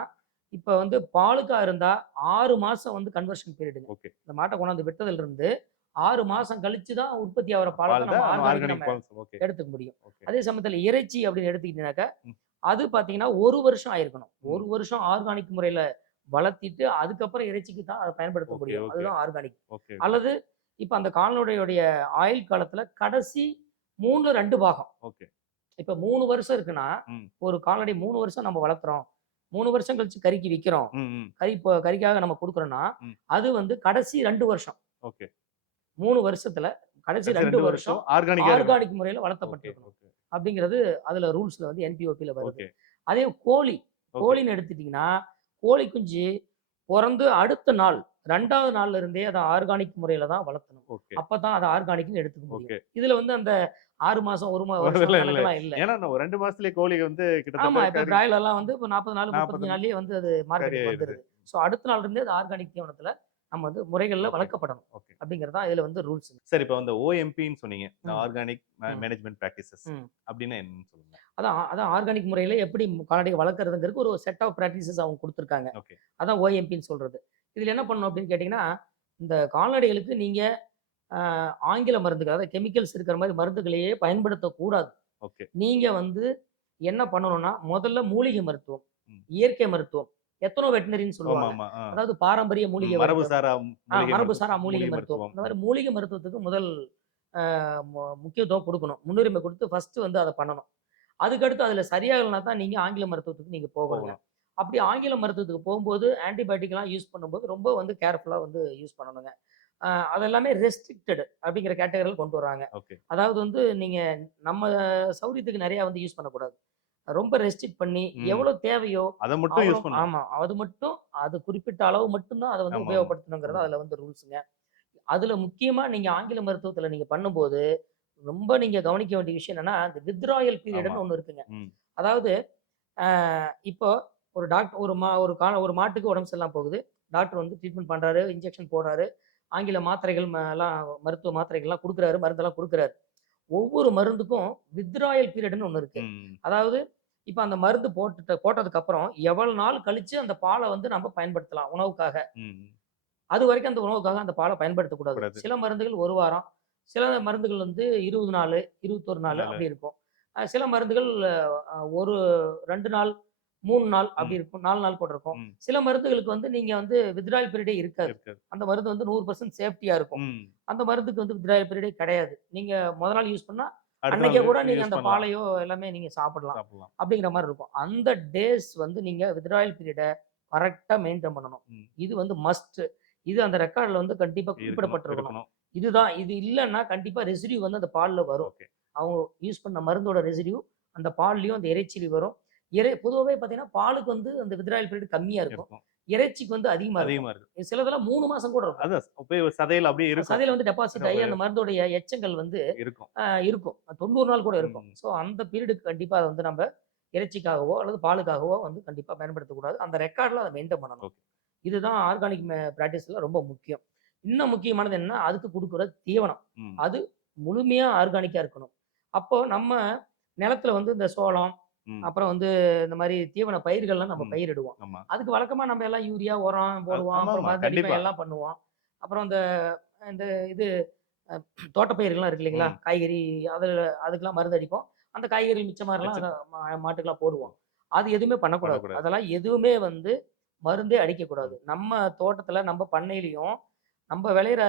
இப்ப வந்து பாலுக்கா இருந்தா 6 மாசம் வந்து கன்வர்ஷன் பீரியடுங்க. ஓகே. இந்த மாட்ட கொண்டாந்து விட்டதிலிருந்து 6 மாசம் கழிச்சு தான் உற்பத்தி ஆகுற பால பால் தான் நம்ம தான் ஆர்கானிக் ஆர்கானிக் நம்ம பால். ஓகே. எடுத்துக்க முடியும். ஓகே. அதே சமயத்துல இறைச்சி அப்படின்னு எடுத்துக்கிட்டீங்கன்னாக்கா, ம். அது பார்த்தீங்கன்னா 1 வருஷம் ஆயிருக்கணும். ம். 1 வருஷம் ஆர்கானிக் முறையில வளர்த்திட்டு, அதுக்கப்புறம் இறைச்சிக்கு தான் அத பயன்படுத்த ஓகே. முடியும். ஓகே. அதுதான் ஆர்கானிக். ஓகே. அல்லது இப்ப அந்த கால்நடையுடைய ஆயுள் காலத்துல கடைசி 3ல 2 பாகம். ஓகே. இப்ப 3 வருஷம் இருக்குன்னா, ம். ஒரு கால்நடை 3 வருஷம் நம்ம வளர்த்துறோம். 3 வருஷம் கழிச்சு கறிக்கு விக்கிறோம். ம். ம். கறிக்காக நம்ம குடுக்குறோம்னா, ம். அது வந்து கடைசி 2 வருஷம். ஓகே. 3 வருஷத்துல கடைசி கடைசி 2 2 வருஷம் வருஷம் ஆர்கானிக்கா இருக்கணும். ஆர்கானிக் முறையில ஓகே. வளர்த்தப்பட்டிருக்கணும். ஓகே. அப்படிங்கிறது அதுல ரூல்ஸ்ல வந்து என்பிஓபில வருது. ஓகே. அதே கோழி. ஓகே. கோழின்னு எடுத்துட்டீங்கன்னா, கோழி குஞ்சு பொறந்து அடுத்த நாள் 2வது நாள்ல இருந்தே அத ஆர்கானிக் முறையில தான் வளர்த்தணும். ஓகே. அப்பதான் அத ஆர்கானிக்ன்னு எடுத்துக்க முடியும். ஓகே. இதுல வந்து அந்த 6 மாசம், 1 வருஷம் இல்ல. கணக்கெல்லாம் இல்ல. ஏன்னா நான் ஒரு 2 மாசத்துலயே கோழி வந்து ஆமா. கிட்டத்தட்ட இப்ப பிராய்லர்லாம் வந்து இப்ப 40 நாள், 40 35 நாள்லயே வந்து அது கறி மார்க்கெட்டுக்கு ஆயிருது. வந்துருது. ஸோ அடுத்த நாள்ல இருந்தே அது ஆர்கானிக் தீவனத்துல நம்ம வந்து முறைகள்ல ஓகே. வளர்க்கப்படணும். ஓகே. அப்படிங்கிறது தான் இதுல வந்து ரூல்ஸ். சரி, இப்ப வந்து ஓஎம்பின்னு சொன்னீங்க. ம். ஆர்கானிக் ம். மேனேஜ்மென்ட் பிராக்டிசஸ் ம். அப்டின்னா என்னன்னு சொல்லுங்க. அதான் அதான் ஆர்கானிக் முறையில எப்படி கால்நடையை வளர்க்கறதுங்கிறதுக்கு ஒரு செட் ஆஃப் பிராக்டிசஸ் அவங்க குடுத்துருக்காங்க. ஓகே. அதான் ஓஎம்பின்னு சொல்றது. இதுல என்ன பண்ணணும் அப்படின்னு கேட்டீங்கன்னா, இந்த கால்நடைகளுக்கு நீங்க அ ஆங்கில மருந்துகள், அதாவது கெமிக்கல்ஸ் இருக்கிற மாரி மருந்துகளையே பயன்படுத்தக்கூடாது. ஓகே. நீங்க வந்து என்ன பண்ணணும்னா, முதல்ல மூலிகை மருத்துவம், ம். இயற்கை மருத்துவம், எத்தனோ வெட்டனரின்னு சொல்லுவாங்க. ஆமா. அதாவது பாரம்பரிய மூலிகை மருத்துவம், மரபுசாரா மூலிகை மரபுசாரா மூலிகை மருத்துவம். இந்த மாரி மூலிகை மருத்துவத்துக்கு முதல் அ முக்கியத்துவம் குடுக்கணும். முன்னுரிமை குடுத்து ஃபர்ஸ்ட்டு வந்து அத பண்ணணும். அதுக்கடுத்து அதுல சரியாகலனா தான் நீங்க ஆங்கில மருத்துவத்துக்கு நீங்க போகணுங்க. போகணும். அப்படி ஆங்கில மருத்துவத்துக்கு போம்போது ஆன்டிபயோட்டிக்லாம் யூஸ் பண்ணும்போது ரொம்ப வந்து கேர்ஃபுல்லா வந்து யூஸ் பண்ணணுங்க. அதெல்லாமே ரெஸ்ட்ரிக்டட் அப்படிங்கிற கேட்டகரில கொண்டு வராங்க. ஓகே. அதாவது வந்து நீங்க நம்ம சௌரியத்துக்கு நெறையா வந்து யூஸ் பண்ணக்கூடாது. ரொம்ப ரெஸ்ட்ரிக்ட் பண்ணி ம். எவ்வளோ தேவையோ அத மட்டும் அவ்வளோ யூஸ் பண்ணணும். ஆமா. அது மட்டும் அது குறிப்பிட்ட அளவு மட்டும் தான் அத வந்து ஆமா. உபயோகப்படுத்தணுங்கிறது அதுல வந்து ரூல்ஸுங்க. அதுல முக்கியமா நீங்க ஆங்கில மருத்துவத்துல நீங்க பண்ணும்போது, ரொம்ப நீங்க கவனிக்க வேண்டிய விஷயம் என்னன்னா, அந்த வித்ராயல் ஆமா. பீரியட்ன்னு ஒண்ணு இருக்குங்க. ம். அதாவது அ இப்போ ஒரு டாக்டர் ஒரு மாட்டுக்கு உடம்பு சரியில்லாம போகுது. டாக்டர் வந்து ட்ரீட்மெண்ட் பண்றாரு, இன்ஜெக்ஷன் போடுறாரு. ஆங்கில மாத்திரைகள் எல்லாம் மருத்துவ மாத்திரைகள்லாம் குடுக்குறாரு, மருந்தெல்லாம் குடுக்குறாரு. ஒவ்வொரு மருந்துக்கும் வித்ராயல் பீரியட்ன்னு ஒண்ணு இருக்கு. ம். அதாவது இப்ப அந்த மருந்து போட்டதுக்கு அப்புறம் எவ்வளவு நாள் கழிச்சு அந்த பால வந்து நம்ம பயன்படுத்தலாம் உணவுக்காக. ம். அதுவரைக்கும் அந்த உணவுக்காக அந்த பால பயன்படுத்தக்கூடாது. கூடாது. சில மருந்துகள் 1 வாரம், சில மருந்துகள் வந்து 20 நாளு, 21 நாளு அதனால அப்படி இருக்கும். சில மருந்துகள் ஒரு 2 நாள், 3 நாள் ம். அப்படி இருக்கும். 4 நாள் கூட இருக்கும். ம். சில மருந்துகளுக்கு வந்து நீங்க வந்து வித்ட்ராயல் பீரியடே இருக்காது. இருக்காது. அந்த மருந்து வந்து 100% சேஃப்டியா இருக்கும். ம். அந்த மருந்துக்கு வந்து வித்ட்ராயல் பீரியடே கிடையாது. நீங்க மொத நாள் யூஸ் பண்ணா, அடுத்த அன்னைக்கே கூட நாள் நீங்க யூஸ் அந்த பண்ணலாம். பாலையோ எல்லாமே நீங்க சாப்பிடலாம். சாப்பிடலாம். அப்படிங்கிற மாரி இருக்கும். அந்த டேஸ் வந்து நீங்க வித்ட்ராயல் பீரியட கரெக்ட்டா மெயின்டெயின் பண்ணணும். ம். இது வந்து மஸ்ட். இது அந்த ரெக்கார்ட்ல வந்து கண்டிப்பா இருக்கணும், குறிப்பிடப்பட்டிருக்கணும். இருக்கணும். இதுதான். இது இல்லன்னா கண்டிப்பா ரெசிடியூ வந்து அந்த பால்ல வரும். ஓகே. அவங்க யூஸ் பண்ண மருந்தோட ரெசிடியூ அந்த பால்லயும், அந்த இறைச்சியிலயும் வரும். பொதுவாவே பார்த்தீங்கன்னா, பாலுக்கு வந்து அந்த வித்ட்ராயல் பீரியட் கம்மியா இருக்கும். இருக்கும். இறைச்சிக்கு வந்து அதிகமா இருக்கும். அதிகமா இருக்கு. சிலதெல்லாம் 3 மாசம் கூட இருக்கும். அதான் போய் சதையில அப்படியே இருக்கும். சதையில வந்து டெபாசிட் ஆகி அந்த மருந்தோடைய எச்சங்கள் வந்து இருக்கும். இருக்கும். 90 நாள் கூட இருக்கும். ம். ஸோ அந்த பீரியடுக்கு கண்டிப்பா அத வந்து நம்ம இறைச்சிக்காகவோ அல்லது பாலுக்காகவோ வந்து கண்டிப்பா பயன்படுத்தக்கூடாது. அந்த ரெக்கார்ட்ல அத மெயின்டெயின் பண்ணணும். ஓகே. இதுதான் ஆர்கானிக் பிராக்டிஸ்ல ரொம்ப முக்கியம். இன்னும் முக்கியமானது என்னன்னா, அதுக்கு குடுக்குற தீவனம். ம். அது முழுமையா ஆர்கானிக்கா இருக்கணும். அப்போ நம்ம நிலத்துல வந்து இந்த சோளம், ம். அப்புறம் வந்து இந்த மாரி தீவன பயிர்கள்லாம் நம்ம ம். பயிரிடுவோம். ஆமா. அதுக்கு வழக்கமா நம்ம எல்லாம் யூரியா, உரம் போடுவோம். அப்புறம் ஆமாமா. மருந்தடிப்போம் கண்டிப்பா. எல்லாம் பண்ணுவோம். அப்புறம் இந்த இந்த இது அ தோட்டப்பயிர்கள்லாம் இருக்கு இல்லைங்களா? ம். காய்கறி அதுல அதுக்கெல்லாம் மருந்து அடிப்போம். அந்த காய்கறிகள் மிச்சமாகறலாம் வச்சு அத மாட்டுக்கெல்லாம் போடுவோம். அது எதுவுமே பண்ணக்கூடாது. பண்ணக்கூடாது. அதெல்லாம் எதுவுமே வந்து மருந்தே அடிக்கக்கூடாது. நம்ம தோட்டத்துல, நம்ம பண்ணையிலயும் நம்ம விளையிற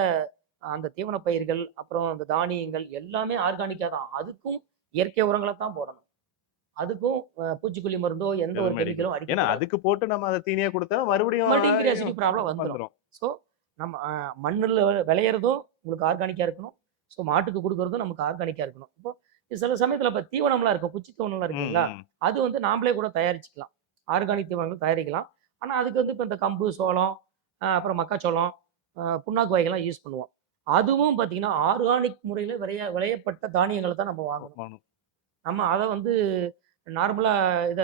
அந்த தீவன பயிர்கள், அப்புறம் அந்த தானியங்கள் எல்லாமே ஆர்கானிக்கா தான். அதுக்கும் இயற்கை உரங்கள தான் போடணும். அதுக்கும் பூச்சிக்கொல்லி மருந்தோ, எந்த ஒரு எதுவுமே கெமிக்கலும் அடிக்கணும். ஏன்னா அடிக்கக்கூடாது. அதுக்கு போட்டு நம்ம அத தீனியா குடுத்தா மறுபடியும் மல்டிங் ரெசிடியூ ப்ராப்ளம் வந்துரும். வந்துரும். ஸோ, நம்ம மண்ணுல விளையறதும் உங்களுக்கு ஆர்கானிக்கா இருக்கணும். ஸோ, மாட்டுக்கு குடுக்குறதும் நமக்கு ஆர்கானிக்கா இருக்கணும். இப்போ சில சமயத்துல இப்ப தீவனம்லாம் இருக்கும். குச்சி தீவனம்லாம் இருக்கு ம். இல்லைங்களா? ம். அது வந்து நாமளே கூட தயாரிச்சுக்கலாம். ஆர்கானிக் தீவனங்கள் தயாரிக்கலாம். ஆனா, அதுக்கு வந்து இப்ப இந்த கம்பு, சோளம், அப்புறம் மக்காச்சோளம், புண்ணாக்கு வகைகள்லாம் யூஸ் பண்ணுவோம். அதுவும் பார்த்தீங்கன்னா, ஆர்கானிக் முறையில விளையப்பட்ட தானியங்கள தான் நம்ம வாங்கணும். ஆமாணும். நம்ம அத வந்து நார்மலா இத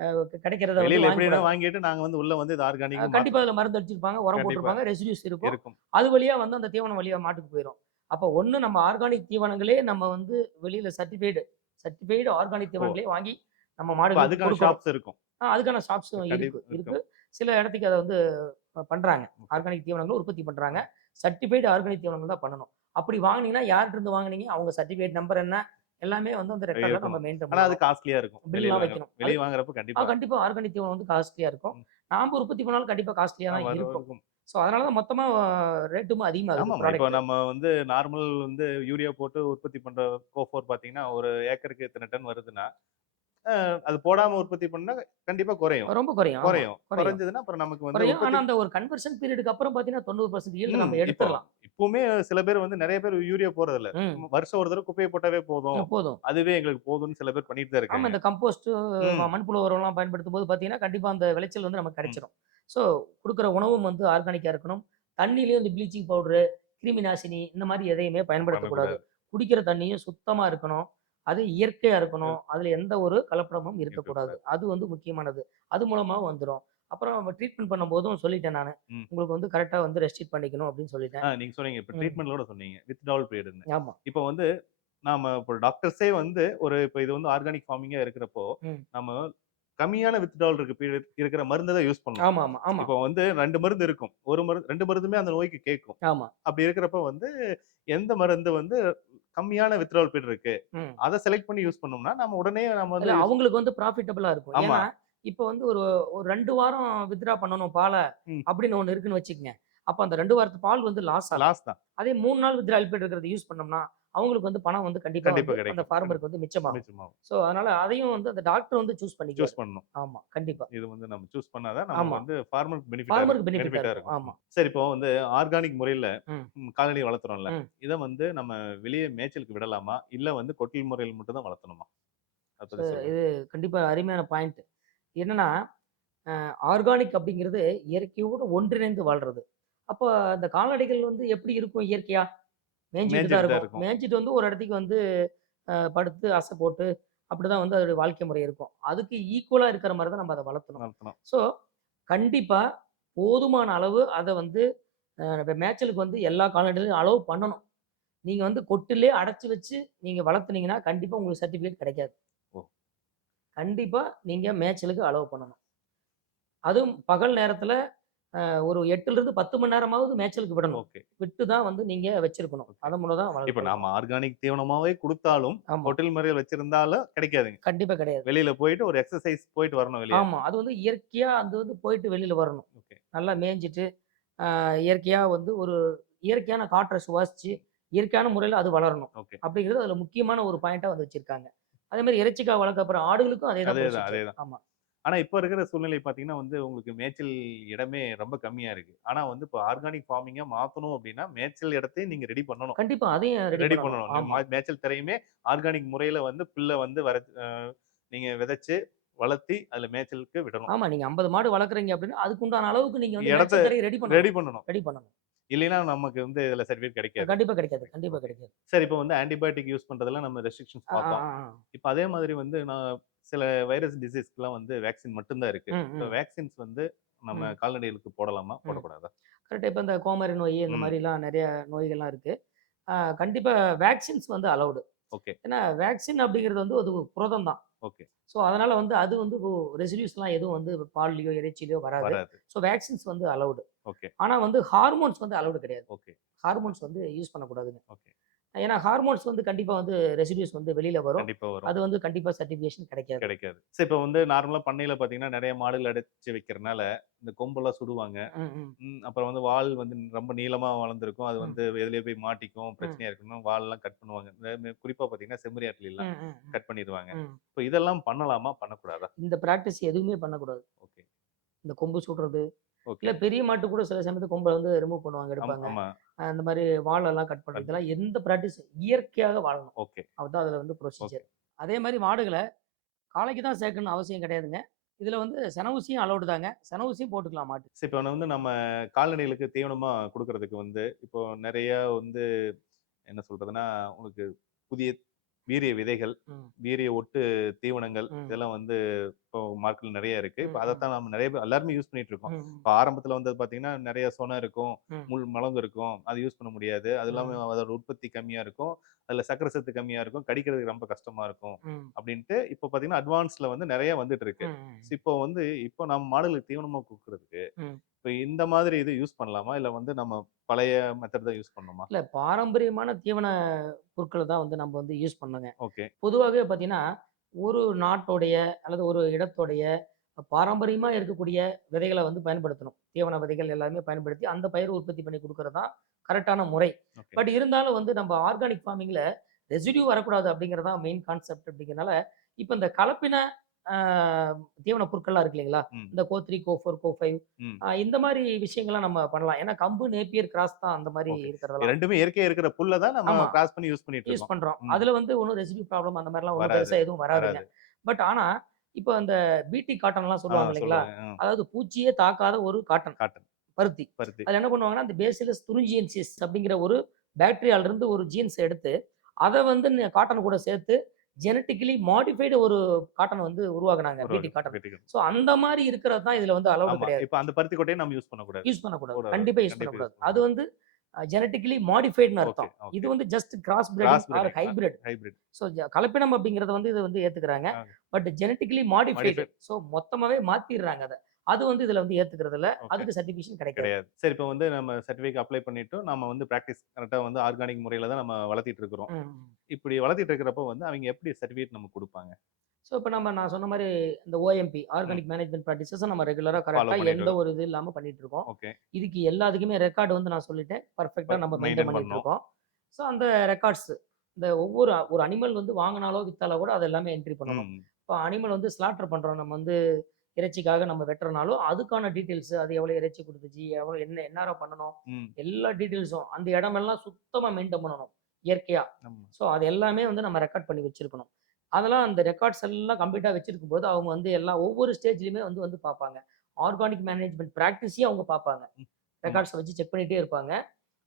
அ கிடைக்கிறத வந்து வெளியில எப்படின்னா வாங்கக்கூடாது. வாங்கிட்டு நாங்க வந்து உள்ள வந்து இது ஆர்கானிக்னு கண்டிப்பா மாத்தணும். அதில மருந்து அடிச்சிருப்பாங்க, உரம் கண்டிப்பா. போட்டிருப்பாங்க, ரெசிடியூஸ் இருக்கும். இருக்கும். அது வழியா வந்து அந்த தீவனம் வழியா மாட்டுக்கு போயிரும். அப்ப ஒண்ணு நம்ம ஆர்கானிக் தீவனங்களே நம்ம வந்து வெளியில சர்டிஃபைடு ஆர்கானிக் ஓ! தீவனங்களே வாங்கி நம்ம அப்ப மாடுகளுக்கு அதுக்கான குடுக்கணும். ஷாப்ஸ் இருக்கும். அதுக்கான ஷாப்ஸும் இருக்கு. கண்டிப்பா இருக்கு. இருக்கும். சில இடத்துக்கு அத வந்து பண்றாங்க. ஓகே. ஆர்கானிக் தீவனங்கள உற்பத்தி பண்றாங்க. ம். சர்டிஃபைடு ஆர்கானிக் தீவனங்கள் தான் பண்ணணும். அப்படி வாங்குனீங்கன்னா, யார்ட்ட இருந்து வாங்குனீங்க? அவங்க சர்டிஃபிகேட் நம்பர் என்ன? எல்லாமே வந்து அந்த ரெக்கார்ட்ல நம்ம இருக்கணும். மெயின்டெயின் ஆனா அது பண்ணணும். காஸ்ட்லியா இருக்கும். பில்லாம் வைக்கணும். அது வெளிய வாங்குறப்ப கண்டிப்பா. கண்டிப்பா ஆர்கானிக் தீவனம் வந்து காஸ்ட்லியா இருக்கும். ம். நாம உற்பத்தி பண்ணாலும் கண்டிப்பா காஸ்ட்லியா தான் வரும் இருக்கும். இருக்கும். ஸோ அதனால தான் மொத்தமா ரேட்டுமே அதிகமாகுது ஆமாமா. இப்போ ப்ராடக்ட். நம்ம வந்து நார்மல் வந்து யூரியா போட்டு உற்பத்தி பண்ற கோஃபோர் பார்த்தீங்கன்னா, ஒரு ஏக்கருக்கு இத்தன டன் வருதுன்னா, அது போடாம உற்பத்தி பண்ணா கண்டிப்பா குறையும். ரொம்ப குறையும். ஆமா. குறையும். குறையும். குறைஞ்சதுன்னா அப்புறம் நமக்கு வந்து குறையும். ஆனா உற்பத்தி அந்த ஒரு கன்வர்ஷன் பீரியடுக்கு அப்புறம் பார்த்தீங்கன்னா, 90% ஈல்டு ம். நம்ம இப்போ எடுத்துறலாம். இப்பவுமே சில பேர் வந்து நெறைய பேர் யூரியா போடுறதில்ல. ம். வருஷம் ஒரு தடவ குப்பைய போட்டாவே போதும். போதும். அதுவே எங்களுக்கு போதும்ன்னு சில பேர் பண்ணிட்டு தான் ஆமா இருக்காங்க. இந்த கம்போஸ்ட் ம். மண்புழு உரம்லாம் பயன்படுத்தும்போது பார்த்தீங்கன்னா, கண்டிப்பா அந்த விளைச்சல் வந்து நமக்கு ம். கிடைச்சிரும். ஸோ குடுக்குற உணவும் வந்து ஆர்கானிக்கா இருக்கணும். தண்ணீலயும் இந்த ப்ளீச்சிங் பவுடரு, கிருமி நாசினி இந்த மாரி எதையுமே பயன்படுத்தக்கூடாது. பண்ணக்கூடாது. குடிக்கிற தண்ணியும் சுத்தமா இருக்கணும். அது இயற்கையா இருக்கணும். இருக்கு அதுல எந்த ஒரு கலப்படமும் இருக்கக்கூடாது. இருக்கக்கூடாது. அது வந்து முக்கியமானது. அது மூலமாவும் வந்துரும். அப்புறம் நம்ம ட்ரீட்மெண்ட் பண்ணும்போதும் சொல்லிட்டேன் நானு. ம். உங்களுக்கு வந்து கரெக்ட்டா வந்து ரெஸ்ட்ரிக்ட் பண்ணிக்கணும் அப்படின்னு சொல்லிட்டேன். நீங்க சொன்னீங்க. இப்ப ம். ட்ரீட்மெண்ட்ல கூட சொன்னீங்க. வித்ட்ராவல் பீரியட்ன்னு. ஆமா. இப்ப வந்து நாம இப்போ டாக்டர்ஸே வந்து இப்ப இது வந்து ஆர்கானிக் ஃபார்மிங்கா இருக்கிறப்போ, ம். நம்ம கம்மியான வித்ட்ராவல் பீரியட் இருக்கிற மருந்த தான் யூஸ் பண்ணணும். ஆமாமா, ஆமா, இப்போ வந்து 2 மருந்து இருக்கும். 1 மருந்து 2 மருந்துமே அந்த நோய்க்கு கேட்கும். ஆமா. அப்படி இருக்கிறப்ப வந்து எந்த மருந்து வந்து கம்மியான வித்ட்ராவல் பீரியட் இருக்கு. ம். அத செலக்ட் பண்ணி யூஸ் பண்ணோம்னா, நம்ம உடனே நம்ம இல்ல வந்து யூஸ் அவங்களுக்கு வந்து ப்ராஃபிட்டபிளா இருக்கும். ஆமா. ஏன்னா, இப்ப வந்து ஒரு ஒரு 2 வாரம் வித்ட்ரா பண்ணணும் பால ம். அப்படின்னு ஒண்ணு இருக்குன்னு வச்சுக்கங்க. அப்ப அந்த 2 வாரத்து பால் வந்து லாஸ் ஆகும். லாஸ் தான். அதே 3 நாள் வித்ட்ராயல் பீரியட் இருக்கிறத யூஸ் பண்ணோம்னா, அவங்களுக்கு வந்து பணம் வந்து கண்டிப்பா கண்டிப்பா வந்து அந்த கிடைக்கும். ஃபார்மருக்கு வந்து மிச்சமாகும். நிச்சயமாவும். ஸோ அதனால அதையும் வந்து அந்த டாக்டர் வந்து சூஸ் சூஸ் பண்ணிக்குவாரு. பண்ணணும். ஆமா, கண்டிப்பா. இது வந்து நம்ம சூஸ் பண்ணா தான் நமக்கு ஆமா. வந்து ஃபார்மருக்கு ஃபார்மருக்கு பெனிஃபிட்டா பெனிஃபிட்டா இருக்கும். இருக்கும். ஆமா. சரி இப்போ வந்து ஆர்கானிக் முறையில ம். கால்நடை வளர்த்துறோம்ல. ம். இத வந்து நம்ம வெளிய மேய்ச்சலுக்கு விடலாமா? இல்ல வந்து கொட்டில் முறையில மட்டும் தான் வளர்த்தணுமா? அத ஸோ பத்தி சொல்லுங்க. இது கண்டிப்பா அருமையான பாயிண்ட். என்னன்னா, ஆர்கானிக் அப்படிங்கிறது இயற்கையோடு ஒன்றிணைந்து வாழ்றது. அப்ப அந்த கால்நடைகள் வந்து எப்படி இருக்கும் இயற்கையா? மேய்ஞ்சுட்டு தான் மேய்ஞ்சுட்டு தான் இருக்கும். இருக்கும். மேய்ஞ்சுட்டு வந்து ஒரு இடத்துக்கு வந்து படுத்து அசை போட்டு, அப்படிதான் வந்து அதோட வாழ்க்கை முறை இருக்கும். அதுக்கு ஈக்குவலா இருக்கிற மாரி தான் நம்ம அத வளர்த்தணும். வளர்த்தணும். ஸோ, கண்டிப்பா போதுமான அளவு அத வந்து மேய்ச்சலுக்கு வந்து எல்லா கால்நடைகளையும் அலோவ் பண்ணணும். நீங்க வந்து கொட்டிலே அடைச்சு வச்சு நீங்க வளர்த்துனீங்கன்னா, கண்டிப்பா உங்களுக்கு சர்டிஃபிகேட் கிடைக்காது. ஓ! கண்டிப்பா நீங்க மேய்ச்சலுக்கு அலோவ் பண்ணணும். அதுவும் பகல் நேரத்தில ஒரு 8லிருந்து 10 மணி நேரமாவது மேய்ச்சலுக்கு விடணும். ஓகே. விட்டு தான் வந்து நீங்க வச்சிருக்கணும். ஓகே. அதன் மூலம் தான் இப்ப வளர்க்க நாம ஆர்கானிக் தீவனமாவே குடுத்தாலும், ஆமா. தொட்டில் முறையில வச்சிருந்தாலும் கிடைக்காதுங்க. கண்டிப்பா கிடையாது. வெளியில போயிட்டு ஒரு எக்ஸர்சைஸ் போயிட்டு வரணும் வெளிய. ஆமா. அது வந்து இயற்கையா அது வந்து போயிட்டு வெளியில வரணும். ஓகே. நல்லா மேய்ஞ்சிட்டு, இயற்கையா வந்து ஒரு இயற்கையான காற்ற சுவாசிச்சு, இயற்கையான முறையில அது வளரணும். ஓகே. அப்படிங்கிறது அதுல முக்கியமான ஒரு பாயிண்ட்டா வந்து வச்சிருக்காங்க. அதே மாரி இறைச்சிக்காக வளர்க்க போற ஆடுகளுக்கும் அதே தான் அதேதான், ப்ரொசீஜர். அதேதான். ஆமா. ஆனா இப்ப இருக்கிற சூழ்நிலை பார்த்தீங்கன்னா வந்து, உங்களுக்கு மேய்ச்சல் இடமே ரொம்ப கம்மியா இருக்கு. ஆனா வந்து இப்ப ஆர்கானிக் ஃபார்மிங்கா மாத்தணும் அப்டின்னா, மேய்ச்சல் இடத்தையும் நீங்க ரெடி பண்ணணும். கண்டிப்பா அதையும் ரெடி ரெடி பண்ணணும். பண்ணணும். ஆமா. மேய்ச்சல் தரையுமே ஆர்கானிக் முறையில வந்து புல்ல வந்து நீங்க விதைச்சு, வளர்த்தி அதுல மேய்ச்சலுக்கு விடணும். ஆமா. நீங்க 50 மாடு வளர்க்குறீங்க அப்படின்னா, அதுக்கு உண்டான அளவுக்கு நீங்க வந்து இடத்த மேய்ச்சல் தரைய ரெடி பண்ணணும். ரெடி பண்ணணும். ரெடி பண்ணணும். இல்லைன்னா நமக்கு வந்து இதுல சர்டிஃபிகேட் கிடைக்காது. கண்டிப்பா கிடைக்காது. கண்டிப்பா ஓகே. கிடைக்காது. சரி, இப்ப வந்து ஆன்டிபயோட்டிக் யூஸ் பண்றதெல்லாம் நம்ம ரெஸ்ட்ரிக்ஷன்ஸ் ஆ, ஆ, பார்த்தோம். ஆ, ஆ. இப்ப அதே மாதிரி வந்து நான் சில வைரஸ் டிசீஸ்க்குலாம் வந்து வேக்சின் மட்டும் தான் இருக்கு. ம், இப்ப ம், வேக்சின்ஸ் வந்து நம்ம ம், கால்நடைகளுக்கு போடலாமா? ம். போடக்கூடாதா? கரெக்ட்டா இப்ப இந்த கோமாரி நோய் இந்த ம். மாரிலாம் நெறைய நோய்கள்லாம் இருக்கு. கண்டிப்பா வேக்சின்ஸ் வந்து அலவுடு. ஓகே, ஏன்னா வேக்சின் அப்படிங்கிறது வந்து அது ஒரு புரதம் தான். ஓகே. ஸோ அதனால வந்து அது வந்து ரெசிடியூஸ்லாம் எதுவும் வந்து பால்லயோ, இறைச்சிலயோ வராது. வராது. ஸோ வேக்சின்ஸ் வந்து அலவுடு. ஓகே, ஆனா வந்து ஹார்மோன்ஸ் வந்து அலவுடு கிடையாது. ஓகே, ஹார்மோன்ஸ் வந்து யூஸ் பண்ணக்கூடாதுங்க. ஓகே. ஏன்னா ஹார்மோன்ஸ் வந்து கண்டிப்பா வந்து ரெசிடியூஸ் வந்து வெளியில வரும். கண்டிப்பா வரும். அது வந்து கண்டிப்பா சர்டிஃபிகேஷன் கிடைக்காது. கிடைக்காது. சரி, இப்ப வந்து நார்மலா பண்ணையில பார்த்தீங்கன்னா, நெறைய மாடுகள் அடைச்சு வைக்கிறனால, இந்த கொம்பெல்லாம் சுடுவாங்க. ம், ம், அப்புறம் வந்து வால் வந்து ரொம்ப நீளமா வளர்ந்திருக்கும். அது ம், வந்து எதுலயோ போய் மாட்டிக்கும். ம், பிரச்சனையா இருக்குன்னு வால்லாம் கட் பண்ணுவாங்க. குறிப்பா பார்த்தீங்கன்னா, செம்மறி ம், ஆட்டுலலாம் ம், ம், கட் பண்ணிருவாங்க. ம். இப்ப இதெல்லாம் பண்ணலாமா? பண்ணக்கூடாதா? இந்த பிராக்டிஸ் எதுவுமே பண்ணக்கூடாது. ஓகே, இந்த கொம்பு சுடுறது, ஓகே. இல்ல பெரிய மாட்டு கூட சில சமயத்துல கொம்ப வந்து ரிமூவ் பண்ணுவாங்க, எடுப்பாங்க. ஆமா. அந்த மாரி வாலெல்லாம் கட் பண்றது. கட் இதெல்லாம் எந்த பிராக்டிஸ் இயற்கையாக வாழணும். ஓகே, அதுதான் அதுல வந்து ஓகே. ப்ரொசீஜர். அதே மாரி மாடுகள காளைக்கு தான் சேர்க்கணும்னு அவசியம் கிடையாதுங்க. இதுல வந்து சென ஊசியும் அலவுட் தாங்க. சென ஊசியும் போட்டுக்கலாம் மாட்டுக்கு. சரி, இப்ப வந்து நம்ம கால்நடைகளுக்கு தீவனமா குடுக்குறதுக்கு வந்து, இப்போ நெறைய வந்து என்ன சொல்றதுன்னா, உங்களுக்கு புதிய வீரிய விதைகள், ம், வீரிய ஒட்டு தீவனங்கள் ம், இதெல்லாம் வந்து இப்போ மார்க்கெட்ல நெறைய இருக்கு. இப்ப ம், ம், அதத்தான் நம்ம நெறைய பேர் எல்லாருமே யூஸ் பண்ணிட்டு இருக்கோம். ம், இப்ப ஆரம்பத்துல வந்து பார்த்தீங்கன்னா, நெறைய சொன இருக்கும், ம், முழங்கு இருக்கும். அது யூஸ் பண்ண முடியாது. அது இல்லாம ம், அதோட உற்பத்தி கம்மியா இருக்கும். அதுல சர்க்கரை சத்து கம்மியா இருக்கும். கடிக்கிறதுக்கு ரொம்ப கஷ்டமா இருக்கும். ம், அப்படின்ட்டு இப்போ பார்த்தீங்கன்னா, அட்வான்ஸ்ல வந்து நெறைய வந்துட்டு இருக்கு. ம், இப்போ வந்து இப்போ நம்ம மாடுகளுக்கு தீவனமா குடுக்குறதுக்கு, ம். இப்ப இந்த மாதிரி இது யூஸ் பண்ணலாமா? இல்ல வந்து நம்ம பழைய மெத்தட் தான் யூஸ் பண்ணணுமா? இல்ல பாரம்பரியமான தீவன பொருட்கள தான் வந்து நம்ம வந்து யூஸ் பண்ணணுங்க. ஓகே. பொதுவாவே பார்த்தீங்கன்னா, ஒரு நாட்டோடைய அல்லது ஒரு இடத்துடைய பாரம்பரியமா இருக்கக்கூடிய விதைகள வந்து பயன்படுத்தணும். தீவன விதைகள் எல்லாமே பயன்படுத்தி, அந்த பயிர் உற்பத்தி பண்ணி குடுக்குறது தான் கரெக்ட்டான முறை. ஓகே. பட் இருந்தாலும் வந்து நம்ம ஆர்கானிக் ஃபார்மிங்ல ரெசிட்யூ வரக்கூடாது அப்படிங்கிறது தான் மெயின் கான்செப்ட் அப்படிங்கிறனால, இப்ப இந்த கலப்பின அ தீவன பொருட்கள்லாம் இருக்கு இல்லைங்களா? ம். இந்த கோ3, கோ4, கோ5 ம். இந்த மாரி விஷயங்கள்லாம் நம்ம பண்ணலாம். ஏன்னா கம்பு, நேப்பியர் கிராஸ் தான் அந்த மாரி ஓகே. இருக்கிறதெல்லாம். 2மே இயற்கையா இருக்கிற புல்ல தான் நம்ம ஆமா. கிராஸ் பண்ணி யூஸ் பண்ணிட்டு யூஸ் இருக்கோம். பண்றோம். ம். அதுல வந்து ஒண்ணும் ரெசிடியூ ப்ராப்ளம் அந்த மாரிலாம் ஒண்ணும் வராது, பெருசா எதுவும் வராதுங்க. வராது. பட் ஆனா, இப்ப அந்த பிடி காட்டன்லாம் சொல்லுவாங்க இல்லைங்களா? சொல்லுங்க. அதாவது பூச்சியே தாக்காத ஒரு காட்டன், காட்டன், பருத்தி. பருத்தி. அதுல என்ன பண்ணுவாங்கன்னா, அந்த பேசிலஸ் துரிஞ்சியன்சிஸ் அப்படிங்கிற ஒரு பாக்டீரியால இருந்து ஒரு ஜீன்ஸ எடுத்து, அத வந்து காட்டன் கூட சேர்த்து ஜெனடிக்கலி மாடிஃபைடு ஒரு காட்டன் வந்து உருவாக்குனாங்க. பிடி காட்டன். வெட்டிக்கணும். ஸோ அந்த மாரி இருக்கிறது தான் இதுல வந்து அலவுட் ஆமா. கிடையாது. இப்ப அந்த பருத்தி கொட்டைய நம்ம யூஸ் பண்ணக்கூடாது. யூஸ் பண்ணக்கூடாது. கூடாது. கண்டிப்பா யூஸ் கண்டிப்பா பண்ணக்கூடாது. யூஸ் அது பண்ணக்கூடாது. வந்து ஜெனடிக்கலி மாடிஃபைட்ன்னு ஓகே, அர்த்தம். இது ஓகே. வந்து just cross breeding cross or breeding, hybrid. Hybrid. So கலப்பினம் அப்படிங்கிறத வந்து இத வந்து ஏத்துக்கிறாங்க. ஆ, but genetically modified. Modified. So மொத்தமாவே மாத்திர்றாங்க அத. அது வந்து இதுல வந்து ஏத்துக்கிறது இல்ல. ஓகே. அதுக்கு சர்டிஃபிகேஷன் கிடைக்காது. கிடையாது. சரி, இப்ப வந்து நம்ம சர்டிஃபிகேட் அப்ளை பண்ணிட்டோம். நம்ம வந்து பிராக்டிஸ் கரெக்ட்டா வந்து ஆர்கானிக் முறையில தான் நம்ம வளர்த்திட்டு இருக்கிறோம். ம். இப்படி வளர்த்திட்டு இருக்கிறப்போ வந்து அவைங்க எப்படி சர்டிஃபிகேட் நமக்கு குடுப்பாங்க? ஸோ இப்ப நான் சொன்ன மாரி இந்த OMP ம். ஆர்கானிக் மேனேஜ்மென்ட் பிராக்டிஸஸ நம்ம ரெகுலரா ஃபாலோ கரெக்ட்டா பண்ணிட்டு எந்த ஒரு இது இல்லாம பண்ணிட்டு இருக்கோம். ஓகே. இதுக்கு எல்லாத்துக்குமே ரெக்கார்ட் வந்து நான் சொல்லிட்டேன். பெர்ஃபெக்ட்டா நம்ம மெயின்டெயின் மெயின்டெயின் பண்ணிட்டு பண்ணணும். இருக்கோம். ஸோ அந்த ரெக்கார்ட்ஸ் இந்த ஒவ்வொரு ஒரு அனிமல் வந்து வாங்குனாலோ, வித்தாலோ கூட அது எல்லாமே என்ட்ரி பண்ணணும். ம். இப்ப அனிமல் வந்து ஸ்லாட்டர் பண்றோம். நம்ம வந்து இறைச்சிக்காக நம்ம வெட்டுறனாலும், அதுக்கான டீட்டெயில்ஸ் அது எவ்வளோ இறைச்சி குடுத்துச்சு, எவ்வளோ என்ன எந்நேரம் பண்ணணும், ம். எல்லா டீட்டெயில்ஸும் அந்த இடமெல்லாம் சுத்தமா மெயின்டெயின் பண்ணணும், இயற்கையா. ஆமா. ஸோ அது எல்லாமே வந்து நம்ம ரெக்கார்ட் பண்ணி வச்சிருக்கணும். அதெல்லாம் அந்த ரெக்கார்ட்ஸ் எல்லாம் கம்ப்ளீட்டா வச்சிருக்கும்போது, அவங்க வந்து எல்லாம் ஒவ்வொரு ஸ்டேஜ்லயுமே வந்து வந்து பார்ப்பாங்க. ஆர்கானிக் மேனேஜ்மென்ட் பிராக்டிஸையும் அவங்க பார்ப்பாங்க. ம். ஆமா. ரெக்கார்ட்ஸ வச்சு செக் பண்ணிட்டே இருப்பாங்க.